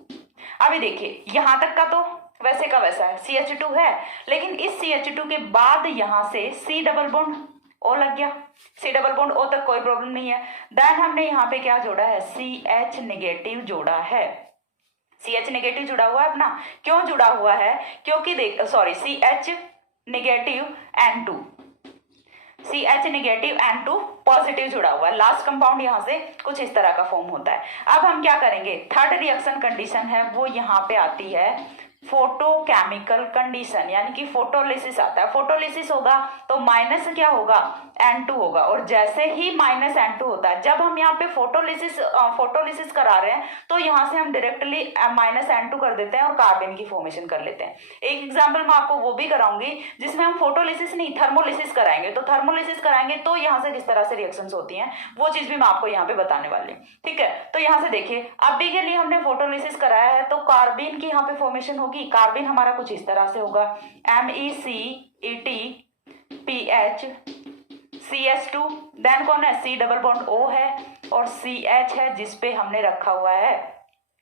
अभी देखिए, यहाँ तक का तो वैसे का वैसा है, CH2 है, लेकिन इस CH2 के बाद यहाँ से C डबल बॉन्ड O लग गया। C डबल बॉन्ड O तक कोई प्रॉब्लम नहीं है। देन हमने यहाँ पे क्या जोड़ा है, CH नेगेटिव जोड़ा है। CH नेगेटिव जुड़ा हुआ है अपना, क्यों जुड़ा हुआ है, क्योंकि देख CH negative N2, CH negative N2 positive जुड़ा हुआ है। लास्ट कंपाउंड यहाँ से कुछ इस तरह का फॉर्म होता है। अब हम क्या करेंगे, थर्ड रिएक्शन कंडीशन है वो यहाँ पे आती है फोटोकेमिकल कंडीशन, यानी कि फोटोलिसिस आता है। फोटोलिसिस होगा तो माइनस क्या होगा, N2 होगा, और जैसे ही माइनस N2 होता है, जब हम यहाँ पे फोटोलिसिस करा रहे हैं तो यहाँ से हम डायरेक्टली माइनस N2 कर देते हैं और कार्बन की फॉर्मेशन कर लेते हैं। एक एग्जाम्पल मैं आपको वो भी कराऊंगी जिसमें हम फोटोलिसिस नहीं थर्मोलिसिस कराएंगे। तो थर्मोलिसिस कराएंगे तो यहाँ से किस तरह से रिएक्शंस होती हैं वो चीज भी मैं आपको यहाँ पे बताने वाली हूँ। ठीक है, तो यहाँ से देखिए, अभी के लिए हमने फोटोलिसिस कराया है तो कार्बन की यहाँ पे फॉर्मेशन होगी। कार्बन हमारा कुछ इस तरह से होगा, MECETPHCH2। देन कौन है, C डबल बॉन्ड O है और CH है जिसपे हमने रखा हुआ है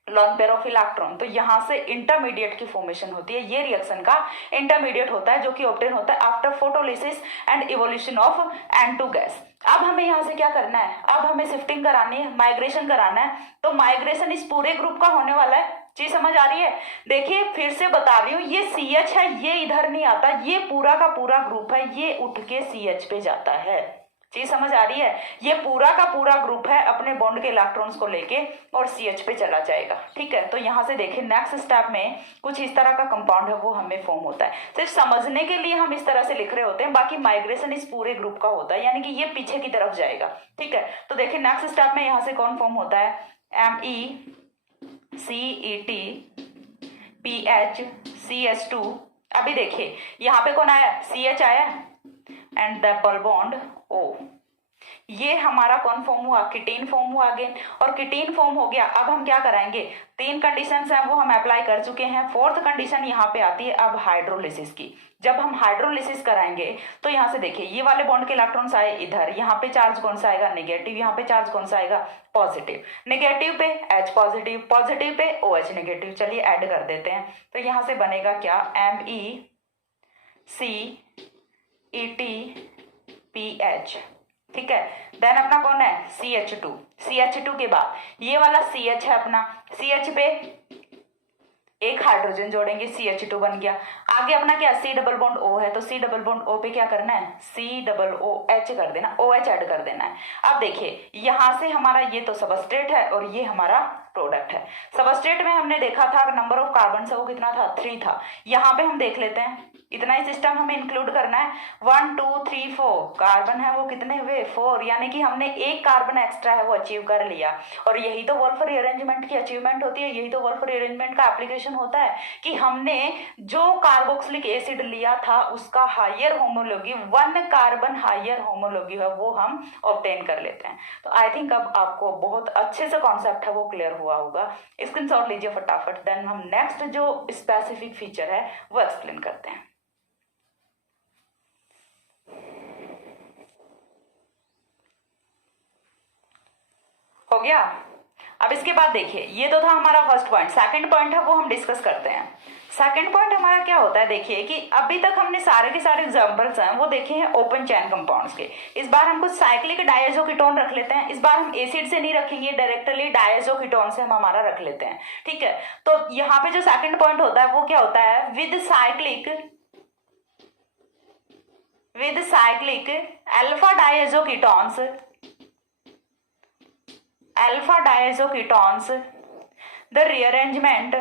लॉन पेयर ऑफ इलेक्ट्रॉन। तो यहाँ से इंटरमीडिएट की फॉर्मेशन होती है। ये रिएक्शन का इंटरमीडिएट होता है जो कि ऑब्टेन होता है after photolysis and evolution of N2 gas. अब हमें यहाँ से क्या करना है, अब हमें शिफ्टिंग करानी है, माइग्रेशन कराना है। तो माइग्रेशन इस पूरे ग्रुप का होने वाला है। चीज समझ आ रही है, देखिए फिर से बता रही हूँ, ये CH है, ये इधर नहीं आता, ये पूरा का पूरा ग्रुप है, ये उठ के CH पे जाता है। चीज समझ आ रही है, ये पूरा का पूरा ग्रुप है अपने बॉन्ड के इलेक्ट्रॉन्स को लेके और CH पे चला जाएगा। ठीक है, तो यहाँ से देखिए नेक्स्ट स्टेप में कुछ इस तरह का कंपाउंड है वो हमें फॉर्म होता है। सिर्फ समझने के लिए हम इस तरह से लिख रहे होते हैं, बाकी माइग्रेशन इस पूरे ग्रुप का होता है, यानी कि ये पीछे की तरफ जाएगा। ठीक है, तो देखिए नेक्स्ट स्टेप में यहाँ से कौन फॉर्म होता है, MECETPHCH2। अभी देखिए यहाँ पे कौन आया, CH आया एंड डबल बॉन्ड O। ये हमारा कौन फॉर्म हुआ, कीटीन फॉर्म हुआ अगेन, और कीटीन फॉर्म हो गया। अब हम क्या कराएंगे, तीन कंडीशंस हैं वो हम अप्लाई कर चुके हैं। फोर्थ कंडीशन यहाँ पे आती है अब हाइड्रोलिसिस की। जब हम हाइड्रोलिसिस कराएंगे तो यहाँ से देखिए, ये वाले बॉन्ड के इलेक्ट्रॉन्स आए इधर, यहाँ पे चार्ज कौन सा आएगा, नेगेटिव, यहाँ पे चार्ज कौन सा आएगा, पॉजिटिव। नेगेटिव पे H positive, positive pay OH negative. चलिए ऐड कर देते हैं, तो यहाँ से बनेगा क्या, MECETPH। ठीक है, देन अपना कौन है, CH2। CH2 के बाद ये वाला CH है अपना, CH पे एक हाइड्रोजन जोड़ेंगे, CH2 बन गया। आगे अपना क्या, C डबल बॉन्ड O है, तो C डबल बॉन्ड O पे क्या करना है, COOH कर देना, OH ऐड कर देना है। अब देखिए यहाँ से हमारा ये तो सबस्ट्रेट है और ये हमारा प्रोडक्ट है। सबस्ट्रेट में हमने देखा था नंबर ऑफ कार्बन से वो कितना था, 3 था। यहाँ पे हम देख लेते हैं, इतना ही सिस्टम हमें इंक्लूड करना है। 1 2 3 4 कार्बन है वो कितने हुए, 4, यानी कि हमने एक कार्बन एक्स्ट्रा है वो अचीव कर लिया। और यही तो वोल्फ रीअरेंजमेंट की अचीवमेंट होती है, यही तो वोल्फ रीअरेंजमेंट का एप्लीकेशन होता है कि हमने जो कार्बोक्सिलिक एसिड लिया था उसका higher homology, 1 carbon higher homology है वो हम ऑब्टेन कर लेते हैं। तो आई थिंक अब आपको बहुत अच्छे से कॉन्सेप्ट है वो क्लियर हुआ होगा। स्क्रीनशॉट लीजिए फटाफट, देन हम नेक्स्ट जो स्पेसिफिक फीचर है वो एक्सप्लेन करते हैं। हो गया। अब इसके बाद देखिए, ये तो था हमारा फर्स्ट पॉइंट। सेकंड पॉइंट है वो हम डिस्कस करते हैं। सेकंड पॉइंट हमारा क्या होता है, देखिए कि अभी तक हमने सारे के सारे एग्जांपल्स हैं वो देखे हैं ओपन चेन कंपाउंड्स के। इस बार हम कुछ साइक्लिक डायज़ो कीटोन रख लेते हैं। इस बार हम एसिड से नहीं रखेंगे, डायरेक्टली डायज़ो कीटोन से हम हमारा रख लेते हैं। ठीक है, तो यहाँ पे जो सेकंड पॉइंट होता है वो क्या होता है, with cyclic with cyclic alpha diazoketones, the rearrangement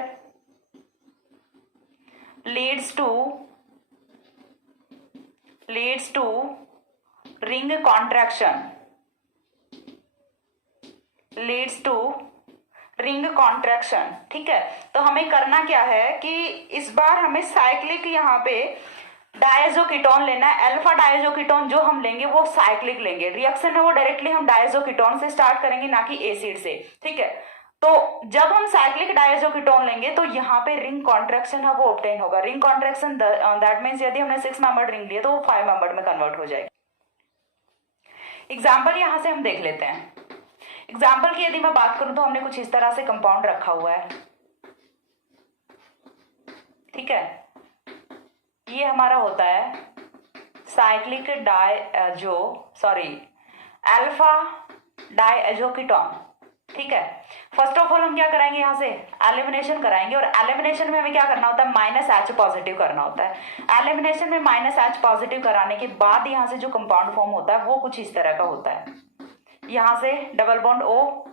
leads to ring contraction, ठीक है। तो हमें करना क्या है कि इस बार हमें साइक्लिक यहाँ पे डायजोकीटोन लेना है। अल्फा डायजोकीटोन जो हम लेंगे वो साइक्लिक लेंगे, रिएक्शन है वो डायरेक्टली हम डायजोकीटोन से स्टार्ट करेंगे, ना कि एसिड से, ठीक है। तो जब हम साइक्लिक डायजोकीटोन लेंगे तो यहाँ पे रिंग कॉन्ट्रैक्शन है वो ऑब्टेन होगा। रिंग कॉन्ट्रैक्शन दैट मीन्स यदि हमने 6 मेंबर्ड रिंग लिया तो वो 5 मेंबर्ड में कन्वर्ट हो जाएगा। एग्जाम्पल यहां से हम देख लेते हैं। एग्जाम्पल की यदि मैं बात करूं तो हमने कुछ इस तरह से कंपाउंड रखा हुआ है, ठीक है। ये हमारा होता है साइक्लिक अल्फा डायजोकीटोन, ठीक है। फर्स्ट ऑफ ऑल हम क्या कराएंगे, यहाँ से एलिमिनेशन कराएंगे, और एलिमिनेशन में हमें क्या करना होता है, -H पॉजिटिव करना होता है। एलिमिनेशन में -H पॉजिटिव कराने के बाद यहाँ से जो कंपाउंड फॉर्म होता है वो कुछ इस तरह का होता है। यहाँ से double bond O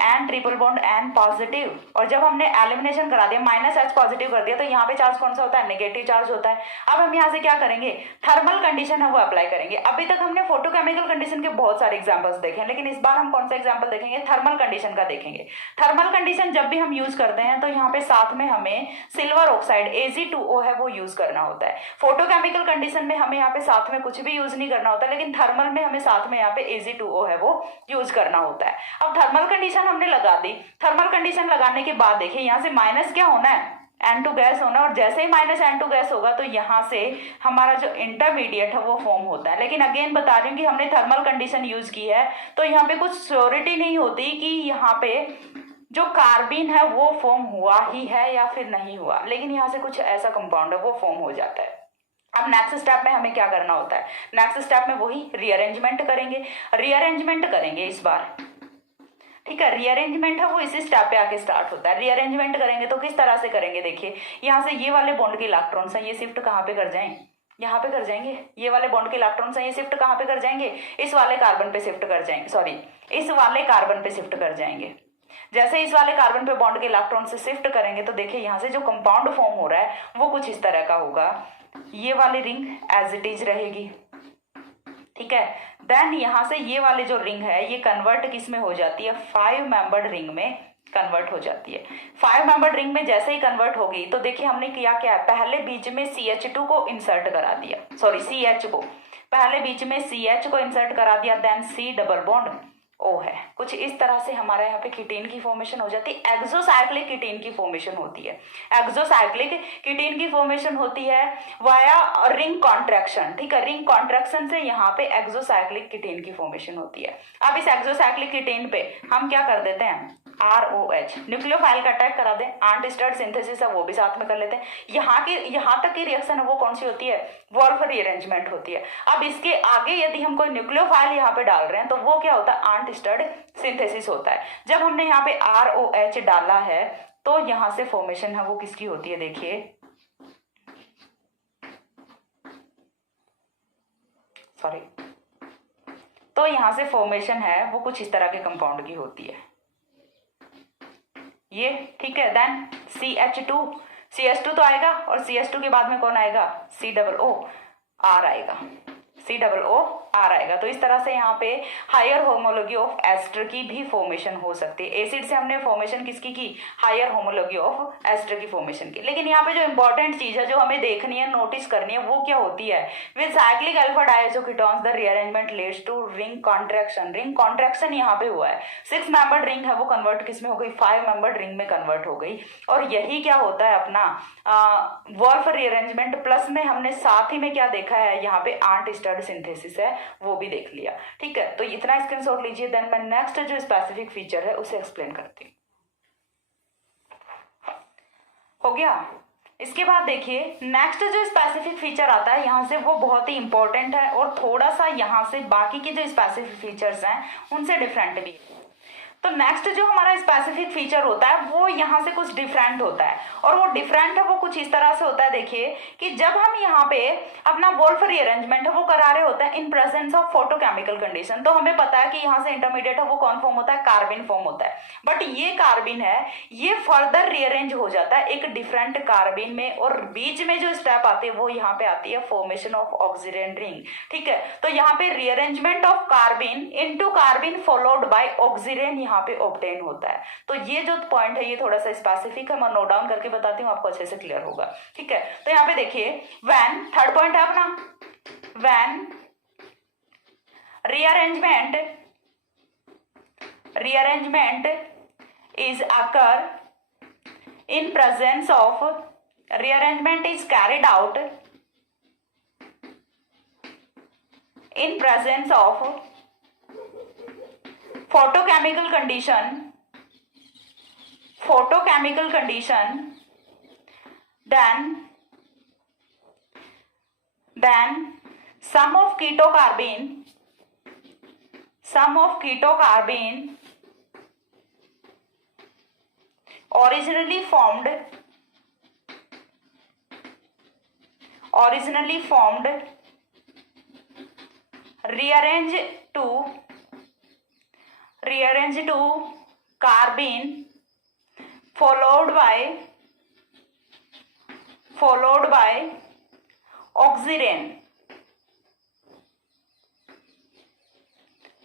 and triple bond N positive, और जब हमने एलिमिनेशन करा दिया -H पॉजिटिव कर दिया तो यहाँ पे चार्ज कौन सा होता है, नेगेटिव चार्ज होता है। अब हम यहाँ से क्या करेंगे, थर्मल कंडीशन है वो अप्लाई करेंगे। अभी तक हमने फोटोकेमिकल कंडीशन के बहुत सारे एग्जांपल्स देखे हैं, लेकिन इस बार हम कौन सा एग्जांपल देखेंगे, थर्मल कंडीशन का देखेंगे। थर्मल कंडीशन जब भी हम यूज करते हैं तो यहाँ पे साथ में हमें सिल्वर ऑक्साइड Ag2O है वो यूज करना होता है। फोटोकेमिकल कंडीशन में हमें यहाँ पे साथ में कुछ भी यूज नहीं करना होता, लेकिन थर्मल में हमें साथ में यहाँ पे Ag2O है वो यूज करना होता है। अब थर्मल कंडीशन हमने लगा दी। थर्मल कंडीशन लगाने के बाद देखिए यहाँ से माइनस क्या होना है, N2 गैस होना, और जैसे ही -N2 गैस होगा तो यहाँ से हमारा जो इंटरमीडिएट है वो फॉर्म होता है। लेकिन अगेन बता रही हूँ कि हमने थर्मल कंडीशन यूज की है तो यहाँ पे कुछ श्योरिटी नहीं होती कि यहाँ पे जो कार्बिन है वो फॉर्म हुआ ही है या फिर नहीं हुआ, लेकिन यहाँ से कुछ ऐसा कंपाउंड है वो फॉर्म हो जाता है। अब नेक्स्ट स्टेप में हमें क्या करना होता है, नेक्स्ट स्टेप में वही रीअरेंजमेंट करेंगे इस बार, ठीक है। रीअरेंजमेंट है वो इसी स्टेप पे आके स्टार्ट होता है। रीअरेंजमेंट करेंगे तो किस तरह से करेंगे, देखिए यहाँ से ये वाले बॉन्ड के इलेक्ट्रॉन्स हैं ये शिफ्ट कहाँ पे कर जाएं, यहाँ पे कर जाएंगे। ये वाले बॉन्ड के इलेक्ट्रॉन्स हैं ये शिफ्ट कहाँ पे कर जाएंगे, इस वाले कार्बन पे शिफ्ट कर जाएंगे, इस वाले कार्बन पे शिफ्ट कर जाएंगे। जैसे इस वाले कार्बन पे बॉन्ड के इलेक्ट्रॉन से शिफ्ट करेंगे तो देखिए यहाँ से जो कंपाउंड फॉर्म हो रहा है वो कुछ इस तरह का होगा। ये वाली रिंग एज इट इज रहेगी, ठीक है। देन यहाँ से ये वाली जो रिंग है ये कन्वर्ट किस में हो जाती है, 5 मेंबर्ड रिंग में कन्वर्ट हो जाती है। 5 मेंबर्ड रिंग में जैसे ही कन्वर्ट होगी तो देखिए हमने किया क्या है, पहले बीच में CH2 को इंसर्ट करा दिया, CH को पहले बीच में CH को इंसर्ट करा दिया, then C double bond O है। कुछ इस तरह से हमारा यहाँ पे कीटीन की फॉर्मेशन हो जाती है। एक्सोसाइक्लिक कीटीन की फॉर्मेशन होती है, एक्सोसाइक्लिक कीटीन की फॉर्मेशन होती है वाया रिंग कॉन्ट्रैक्शन, ठीक है। रिंग कॉन्ट्रैक्शन से यहाँ पे एक्सोसाइक्लिक कीटीन की फॉर्मेशन होती है। अब इस एक्सोसाइक्लिक कीटीन पे हम क्या कर देते हैं, ROH न्यूक्लियोफाइल का अटैक करा दें, आंट स्टार्ट सिंथेसिस है वो भी साथ में कर लेते हैं। यहाँ तक की रिएक्शन है वो कौन सी होती है, वॉल्फ रीअरेंजमेंट होती है। अब इसके आगे यदि हम कोई न्यूक्लियोफाइल यहाँ पे डाल रहे हैं तो वो क्या होता है, आंट स्टार्ट सिंथेसिस होता है। जब हमने यहाँ पे ROH डाला है तो यहाँ से फॉर्मेशन है वो किसकी होती है, देखिए तो यहाँ से फॉर्मेशन है वो कुछ इस तरह के कंपाउंड की होती है ये, ठीक है। देन CH2 तो आएगा, और CH2 के बाद में कौन आएगा, COOR आएगा। तो इस तरह से यहाँ पे हायर होमोलॉजी ऑफ एस्टर की भी फॉर्मेशन हो सकती है। एसिड से हमने फॉर्मेशन किसकी की, हायर होमोलॉजी ऑफ एस्टर की फॉर्मेशन की। लेकिन यहाँ पे जो इंपॉर्टेंट चीज है जो हमें देखनी है, नोटिस करनी है, वो क्या होती है, with cyclic alpha diazoketones the rearrangement leads to ring contraction. Ring contraction यहाँ पे हुआ है, 6 मेंबर्ड रिंग है वो कन्वर्ट किस में हो गई, 5 मेंबर्ड रिंग में कन्वर्ट हो गई। और यही क्या होता है अपना वॉल्फ रीअरेंजमेंट, प्लस में हमने साथ ही में क्या देखा है, यहाँ पे आंट स्टर्ड सिंथेसिस है वो भी देख लिया, ठीक है। तो इतना स्क्रीनशॉट लीजिए, देन मैं नेक्स्ट जो स्पेसिफिक फीचर है उसे एक्सप्लेन करती हूँ। हो गया। इसके बाद देखिए नेक्स्ट जो स्पेसिफिक फीचर आता है यहाँ से वो बहुत ही इंपॉर्टेंट है और थोड़ा सा यहाँ से बाकी के जो स्पेसिफिक फीचर्स हैं उनसे डिफरेंट भी। तो नेक्स्ट जो हमारा स्पेसिफिक फीचर होता है वो यहाँ से कुछ डिफरेंट होता है, और वो डिफरेंट है वो कुछ इस तरह से होता है। देखिए कि जब हम यहाँ पे अपना वोल्फ रीअरेंजमेंट है वो करा रहे होते हैं in presence of photochemical condition, तो हमें पता है कि यहाँ से इंटरमीडिएट है वो कौन फॉर्म होता है, कार्बिन फॉर्म होता है। बट ये कार्बिन है ये फर्दर रीअरेंज हो जाता है एक डिफरेंट कार्बिन में, और बीच में जो स्टेप आती है वो यहाँ पे आती है फॉर्मेशन ऑफ ऑक्सीजन रिंग। ठीक है, तो यहाँ पे rearrangement of कार्बिन into कार्बिन followed by oxygen यहाँ पे ऑब्टेन होता है। तो ये जो पॉइंट है ये थोड़ा सा स्पेसिफिक है, मैं नोट डाउन करके बताती हूँ आपको अच्छे से क्लियर होगा। ठीक है, तो यहाँ पे देखिए व्हेन, थर्ड पॉइंट है अपना, when rearrangement is occur in presence of, rearrangement is carried out in presence of photochemical condition, then sum of ketocarbene originally formed rearrange to carbene followed by oxygen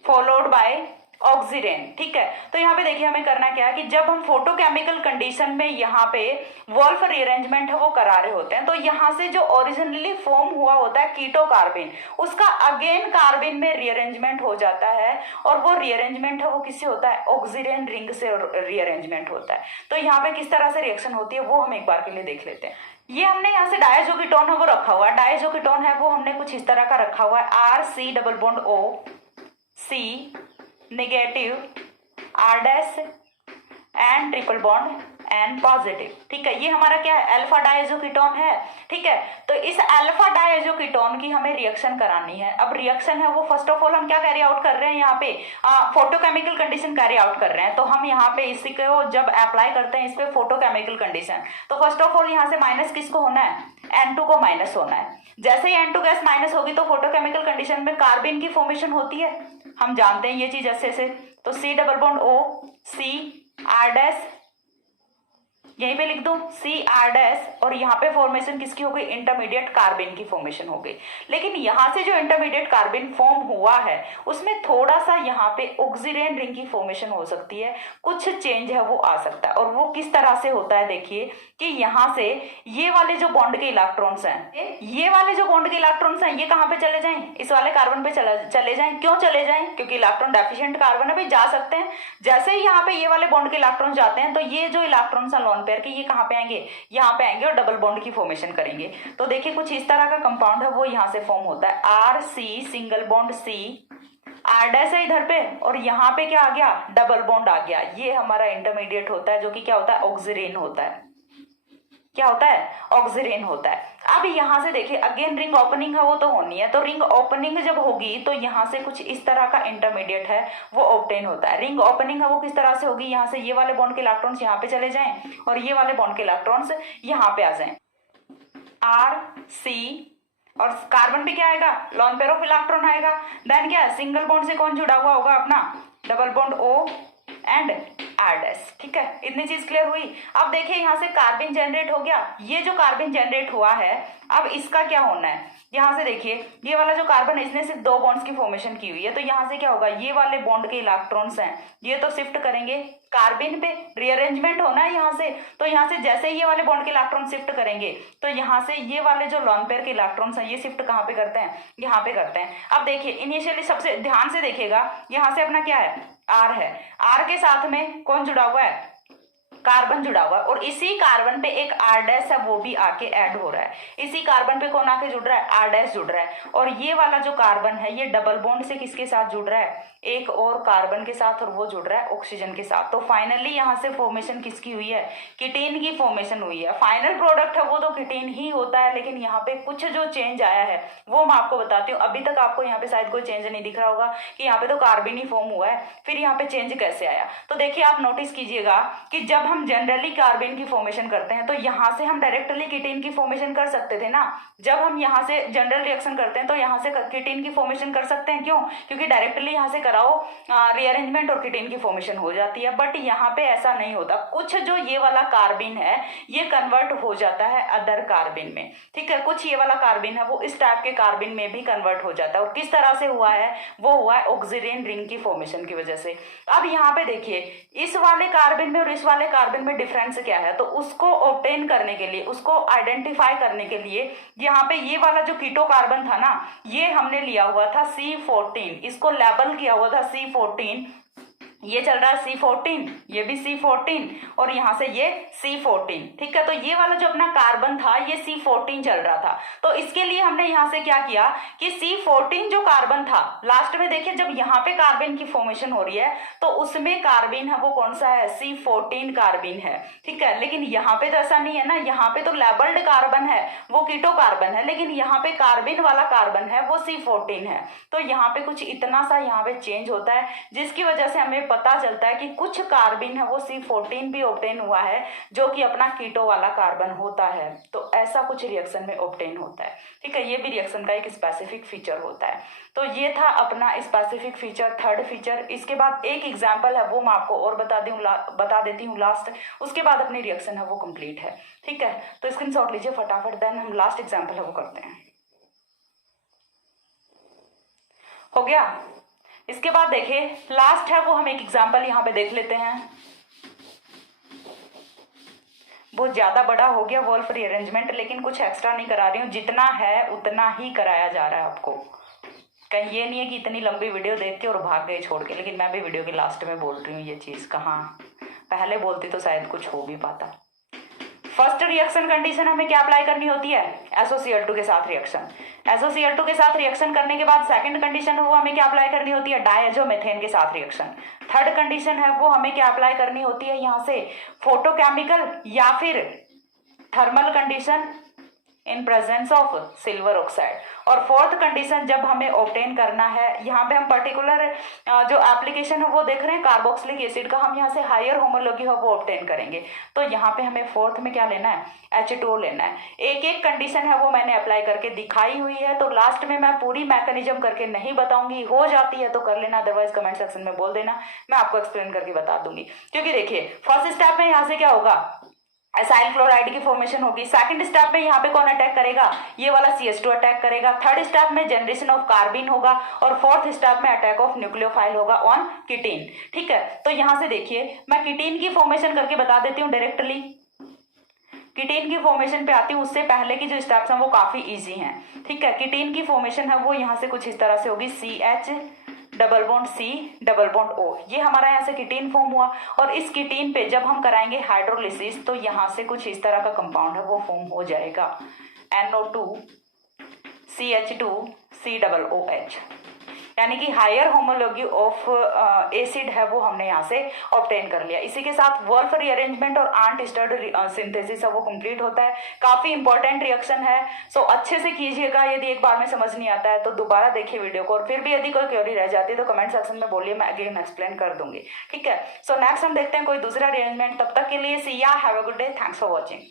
followed by oxygen. ठीक है, तो यहाँ पे देखिए हमें करना क्या है कि जब हम फोटोकेमिकल कंडीशन में यहाँ पे वोल्फ रीअरेंजमेंट है वो करा रहे होते हैं, तो यहाँ से जो ओरिजिनली फॉर्म हुआ होता है कीटोकार्बिन उसका अगेन कार्बिन में रीअरेंजमेंट हो जाता है, और वो रीअरेंजमेंट है वो किससे होता है, ऑक्सीजन रिंग से रीअरेंजमेंट होता है। तो यहाँ पे किस तरह से रिएक्शन होती है वो हम एक बार के लिए देख लेते हैं। ये हमने यहाँ से डायजो कीटोन है वो रखा हुआ है, डायजो कीटोन है वो हमने कुछ इस तरह का रखा हुआ है, R C double bond O C negative R dash and triple bond N positive. ठीक है, ये हमारा क्या है, अल्फा डायजोकीटोन है। ठीक है, तो इस अल्फा डायजोकीटोन की हमें रिएक्शन करानी है। अब रिएक्शन है वो फर्स्ट ऑफ ऑल हम क्या कैरी आउट कर रहे हैं, यहाँ पे फोटोकेमिकल कंडीशन कैरी आउट कर रहे हैं। तो हम यहाँ पे इसी को जब अप्लाई करते हैं इस पे फोटोकेमिकल कंडीशन, तो फर्स्ट ऑफ ऑल यहाँ से माइनस किसको होना है, N2 को माइनस होना है। जैसे ही N2 गैस माइनस होगी तो फोटोकेमिकल कंडीशन में कार्बिन की फॉर्मेशन होती है, हम जानते हैं ये चीज ऐसे से। तो C double bond O C R dash, यहीं पे लिख दो C R डैश, और यहाँ पे फॉर्मेशन किसकी हो गई, इंटरमीडिएट कार्बिन की फॉर्मेशन हो गई। लेकिन यहाँ से जो इंटरमीडिएट कार्बिन फॉर्म हुआ है उसमें थोड़ा सा यहाँ पे ऑक्सीजन रिंग की फॉर्मेशन हो सकती है, कुछ चेंज है वो आ सकता है। और वो किस तरह से होता है, देखिए कि यहाँ से ये वाले जो बॉन्ड के इलेक्ट्रॉन्स हैं, ये वाले जो बॉन्ड के इलेक्ट्रॉन्स हैं ये कहाँ पे चले जाएं, इस वाले कार्बन पे चले जाएं। क्यों चले जाएं, क्योंकि इलेक्ट्रॉन डेफिशिएंट कार्बन है भाई, जा सकते हैं। जैसे ही यहाँ पे ये वाले बॉन्ड के इलेक्ट्रॉन जाते हैं तो ये जो इलेक्ट्रॉन्स हैं लोन पेयर के ये कहाँ पे आएंगे, यहाँ पे आएंगे और डबल बॉन्ड की फॉर्मेशन करेंगे। तो देखिए कुछ इस तरह का कंपाउंड है वो यहाँ से फॉर्म होता है, R C single bond C, R dash है इधर पे, और यहाँ पे क्या आ गया, डबल बॉन्ड आ गया। ये हमारा इंटरमीडिएट होता है जो कि क्या होता है, ऑक्सीजन होता है। क्या होता है, ऑक्सीजन होता है। अब यहाँ से देखिए अगेन रिंग ओपनिंग है वो तो होनी है, तो रिंग ओपनिंग जब होगी तो यहाँ से कुछ इस तरह का इंटरमीडिएट है वो ऑब्टेन होता है। रिंग ओपनिंग है वो किस तरह से होगी, यहाँ से ये वाले बॉन्ड के इलेक्ट्रॉन्स यहाँ पे चले जाएं और ये वाले बॉन्ड के इलेक्ट्रॉन्स यहाँ पे आ जाएं, आर सी, और कार्बन पे क्या आएगा, लॉन पेयर ऑफ इलेक्ट्रॉन आएगा। देन क्या है, सिंगल बॉन्ड से कौन जुड़ा हुआ होगा अपना, double bond O and R dash. ठीक है, इतनी चीज क्लियर हुई। अब देखिए यहाँ से कार्बन जनरेट हो गया, ये जो कार्बन जनरेट हुआ है अब इसका क्या होना है, यहाँ से देखिए ये वाला जो कार्बन है इसने सिर्फ दो बॉन्ड्स की फॉर्मेशन की हुई है, तो यहाँ से क्या होगा, ये वाले बॉन्ड के इलेक्ट्रॉन्स हैं ये तो शिफ्ट करेंगे कार्बन पे, रीअरेंजमेंट होना है यहाँ से। तो यहाँ से जैसे ये वाले बॉन्ड के इलेक्ट्रॉन शिफ्ट करेंगे तो यहाँ से ये वाले जो लॉन पेयर के इलेक्ट्रॉन्स हैं ये शिफ्ट कहाँ पे करते हैं, यहाँ पे करते हैं। अब देखिए इनिशियली सबसे ध्यान से देखिएगा, यहाँ से अपना क्या है, आर है, आर के साथ में कौन जुड़ा हुआ है, कार्बन जुड़ा हुआ है, और इसी कार्बन पे एक आर डैश है वो भी आके ऐड हो रहा है। इसी कार्बन पे कौन आके जुड़ रहा है, आर डैश जुड़ रहा है। और ये वाला जो कार्बन है ये डबल बॉन्ड से किसके साथ जुड़ रहा है, एक और कार्बन के साथ और वो जुड़ रहा है ऑक्सीजन के साथ। तो फाइनली यहाँ से फॉर्मेशन किसकी हुई है, कीटीन की फॉर्मेशन हुई है। फाइनल प्रोडक्ट है वो तो कीटीन ही होता है, लेकिन यहाँ पे कुछ जो चेंज आया है वो मैं आपको बताती हूँ। अभी तक आपको यहाँ पे शायद कोई चेंज नहीं दिख रहा होगा कि यहाँ पे तो कार्बन ही फॉर्म हुआ है, फिर यहाँ पे चेंज कैसे आया। तो देखिए आप नोटिस कीजिएगा कि जब हम जनरली कार्बन की फॉर्मेशन करते हैं तो यहाँ से हम डायरेक्टली कीटीन की फॉर्मेशन कर सकते थे ना। जब हम यहाँ से जनरल रिएक्शन करते हैं तो यहाँ से कीटीन की फॉर्मेशन कर सकते हैं, क्यों, क्योंकि डायरेक्टली यहाँ से कराओ रीअरेंजमेंट और कीटीन की फॉर्मेशन हो जाती है। बट यहाँ पे ऐसा नहीं होता, कुछ जो ये वाला कार्बन है ये कन्वर्ट हो जाता है अदर कार्बन में, ठीक है। कुछ ये वाला कार्बन है वो इस टाइप के कार्बन में भी कन्वर्ट हो जाता है, और किस तरह से हुआ है, वो हुआ है ऑक्सीजन रिंग की फॉर्मेशन की वजह से। अब यहाँ पे देखिए इस वाले कार्बन में और इस वाले कार्बन में डिफरेंस क्या है, तो उसको ऑब्टेन करने के लिए, उसको आइडेंटिफाई करने के लिए यहाँ पे ये वाला जो कीटो कार्बन था ना, ये हमने लिया हुआ था C14, इसको लेबल किया हुआ था C14। ये चल रहा है C14, ये भी C14 और यहाँ से ये C14, ठीक है। तो ये वाला जो अपना कार्बन था ये C14 चल रहा था। तो इसके लिए हमने यहाँ से क्या किया कि C14 जो कार्बन था, लास्ट में देखिए जब यहाँ पे कार्बन की फॉर्मेशन हो रही है तो उसमें कार्बन है वो कौन सा है, C14 कार्बन है, ठीक है। लेकिन यहाँ पे तो ऐसा नहीं है ना, यहाँ पे तो लेबल्ड कार्बन है वो कीटो कार्बन है, लेकिन यहाँ पे कार्बन वाला कार्बन है वो C14 है। तो यहाँ पे कुछ इतना सा यहाँ पे चेंज होता है जिसकी वजह से हमें पता चलता है कि कुछ कार्बन है वो C14 भी ऑब्टेन हुआ है जो कि अपना कीटो वाला कार्बन होता है। तो ऐसा कुछ रिएक्शन में ऑब्टेन होता है, ठीक है। ये भी रिएक्शन का एक स्पेसिफिक फीचर होता है। तो ये था अपना स्पेसिफिक फीचर, थर्ड फीचर। इसके बाद एक एग्जांपल है वो मैं आपको और बता देती हूँ लास्ट, उसके बाद अपनी रिएक्शन है वो कंप्लीट है, ठीक है। तो स्क्रीनशॉट लीजिए फटाफट, देन हम लास्ट एग्जांपल है वो करते हैं। हो गया। इसके बाद देखिए लास्ट है वो हम एक एग्जांपल यहाँ पे देख लेते हैं। बहुत ज्यादा बड़ा हो गया वॉल्फ रीअरेंजमेंट, लेकिन कुछ एक्स्ट्रा नहीं करा रही हूँ, जितना है उतना ही कराया जा रहा है आपको। कहीं ये नहीं है कि इतनी लंबी वीडियो देख के और भाग गए छोड़ के, लेकिन मैं भी वीडियो के लास्ट में बोल रही हूँ ये चीज, कहाँ पहले बोलती तो शायद कुछ हो भी पाता। फर्स्ट रिएक्शन कंडीशन हमें क्या अप्लाई करनी होती है, SOCl2 के साथ रिएक्शन। SOCl2 के साथ रिएक्शन करने के बाद सेकंड कंडीशन वो हमें क्या अप्लाई करनी होती है, डायजोमेथेन के साथ रिएक्शन। थर्ड कंडीशन है वो हमें क्या अप्लाई करनी होती है यहाँ से, फोटोकेमिकल या फिर thermal condition in presence of silver oxide. और फोर्थ कंडीशन जब हमें ऑब्टेन करना है, यहाँ पे हम पर्टिकुलर जो एप्लीकेशन है वो देख रहे हैं कार्बोक्सिलिक एसिड का, हम यहाँ से हायर होमोलॉगी है वो ऑब्टेन करेंगे। तो यहाँ पे हमें फोर्थ में क्या लेना है, H2O लेना है। एक एक कंडीशन है वो मैंने अप्लाई करके दिखाई हुई है, तो लास्ट में मैं पूरी मैकेनिज्म करके नहीं बताऊंगी, हो जाती है तो कर लेना, अदरवाइज कमेंट सेक्शन में बोल देना, मैं आपको एक्सप्लेन करके बता दूंगी। क्योंकि देखिए फर्स्ट स्टेप में यहाँ से क्या होगा, एसाइल क्लोराइड की फॉर्मेशन होगी। सेकंड स्टेप में यहाँ पे कौन अटैक करेगा, ये वाला CH2 अटैक करेगा। थर्ड स्टेप में जनरेशन ऑफ कार्बिन होगा और फोर्थ स्टेप में अटैक ऑफ न्यूक्लियोफाइल होगा ऑन कीटीन, ठीक है। तो यहाँ से देखिए मैं कीटीन की फॉर्मेशन करके बता देती हूँ डायरेक्टली। कीटीन की फॉर्मेशन पे आती हूँ, उससे पहले की जो स्टेप्स हैं वो काफी इजी हैं, ठीक है। कीटीन की फॉर्मेशन है वो यहाँ से कुछ इस तरह से होगी, CH double bond C double bond O, ये हमारा यहाँ से कीटीन फॉर्म हुआ। और इस कीटीन पे जब हम कराएंगे हाइड्रोलिसिस तो यहाँ से कुछ इस तरह का कंपाउंड है वो फॉर्म हो जाएगा, NO2 CH2 C double OH, यानी कि हायर होमोलॉगी ऑफ एसिड है वो हमने यहाँ से ऑब्टेन कर लिया। इसी के साथ वॉल्फ रीअरेंजमेंट और आंट स्टर्ड सिंथेसिस है वो कंप्लीट होता है। काफी इंपॉर्टेंट रिएक्शन है, सो अच्छे से कीजिएगा। यदि एक बार में समझ नहीं आता है तो दोबारा देखिए वीडियो को, और फिर भी यदि कोई क्वेरी रह जाती है तो कमेंट सेक्शन में बोलिए, मैं अगेन एक्सप्लेन कर दूंगी, ठीक है। सो नेक्स्ट हम देखते हैं कोई दूसरा रीअरेंजमेंट, तब तक के लिए सी या, have a good day, thanks for watching.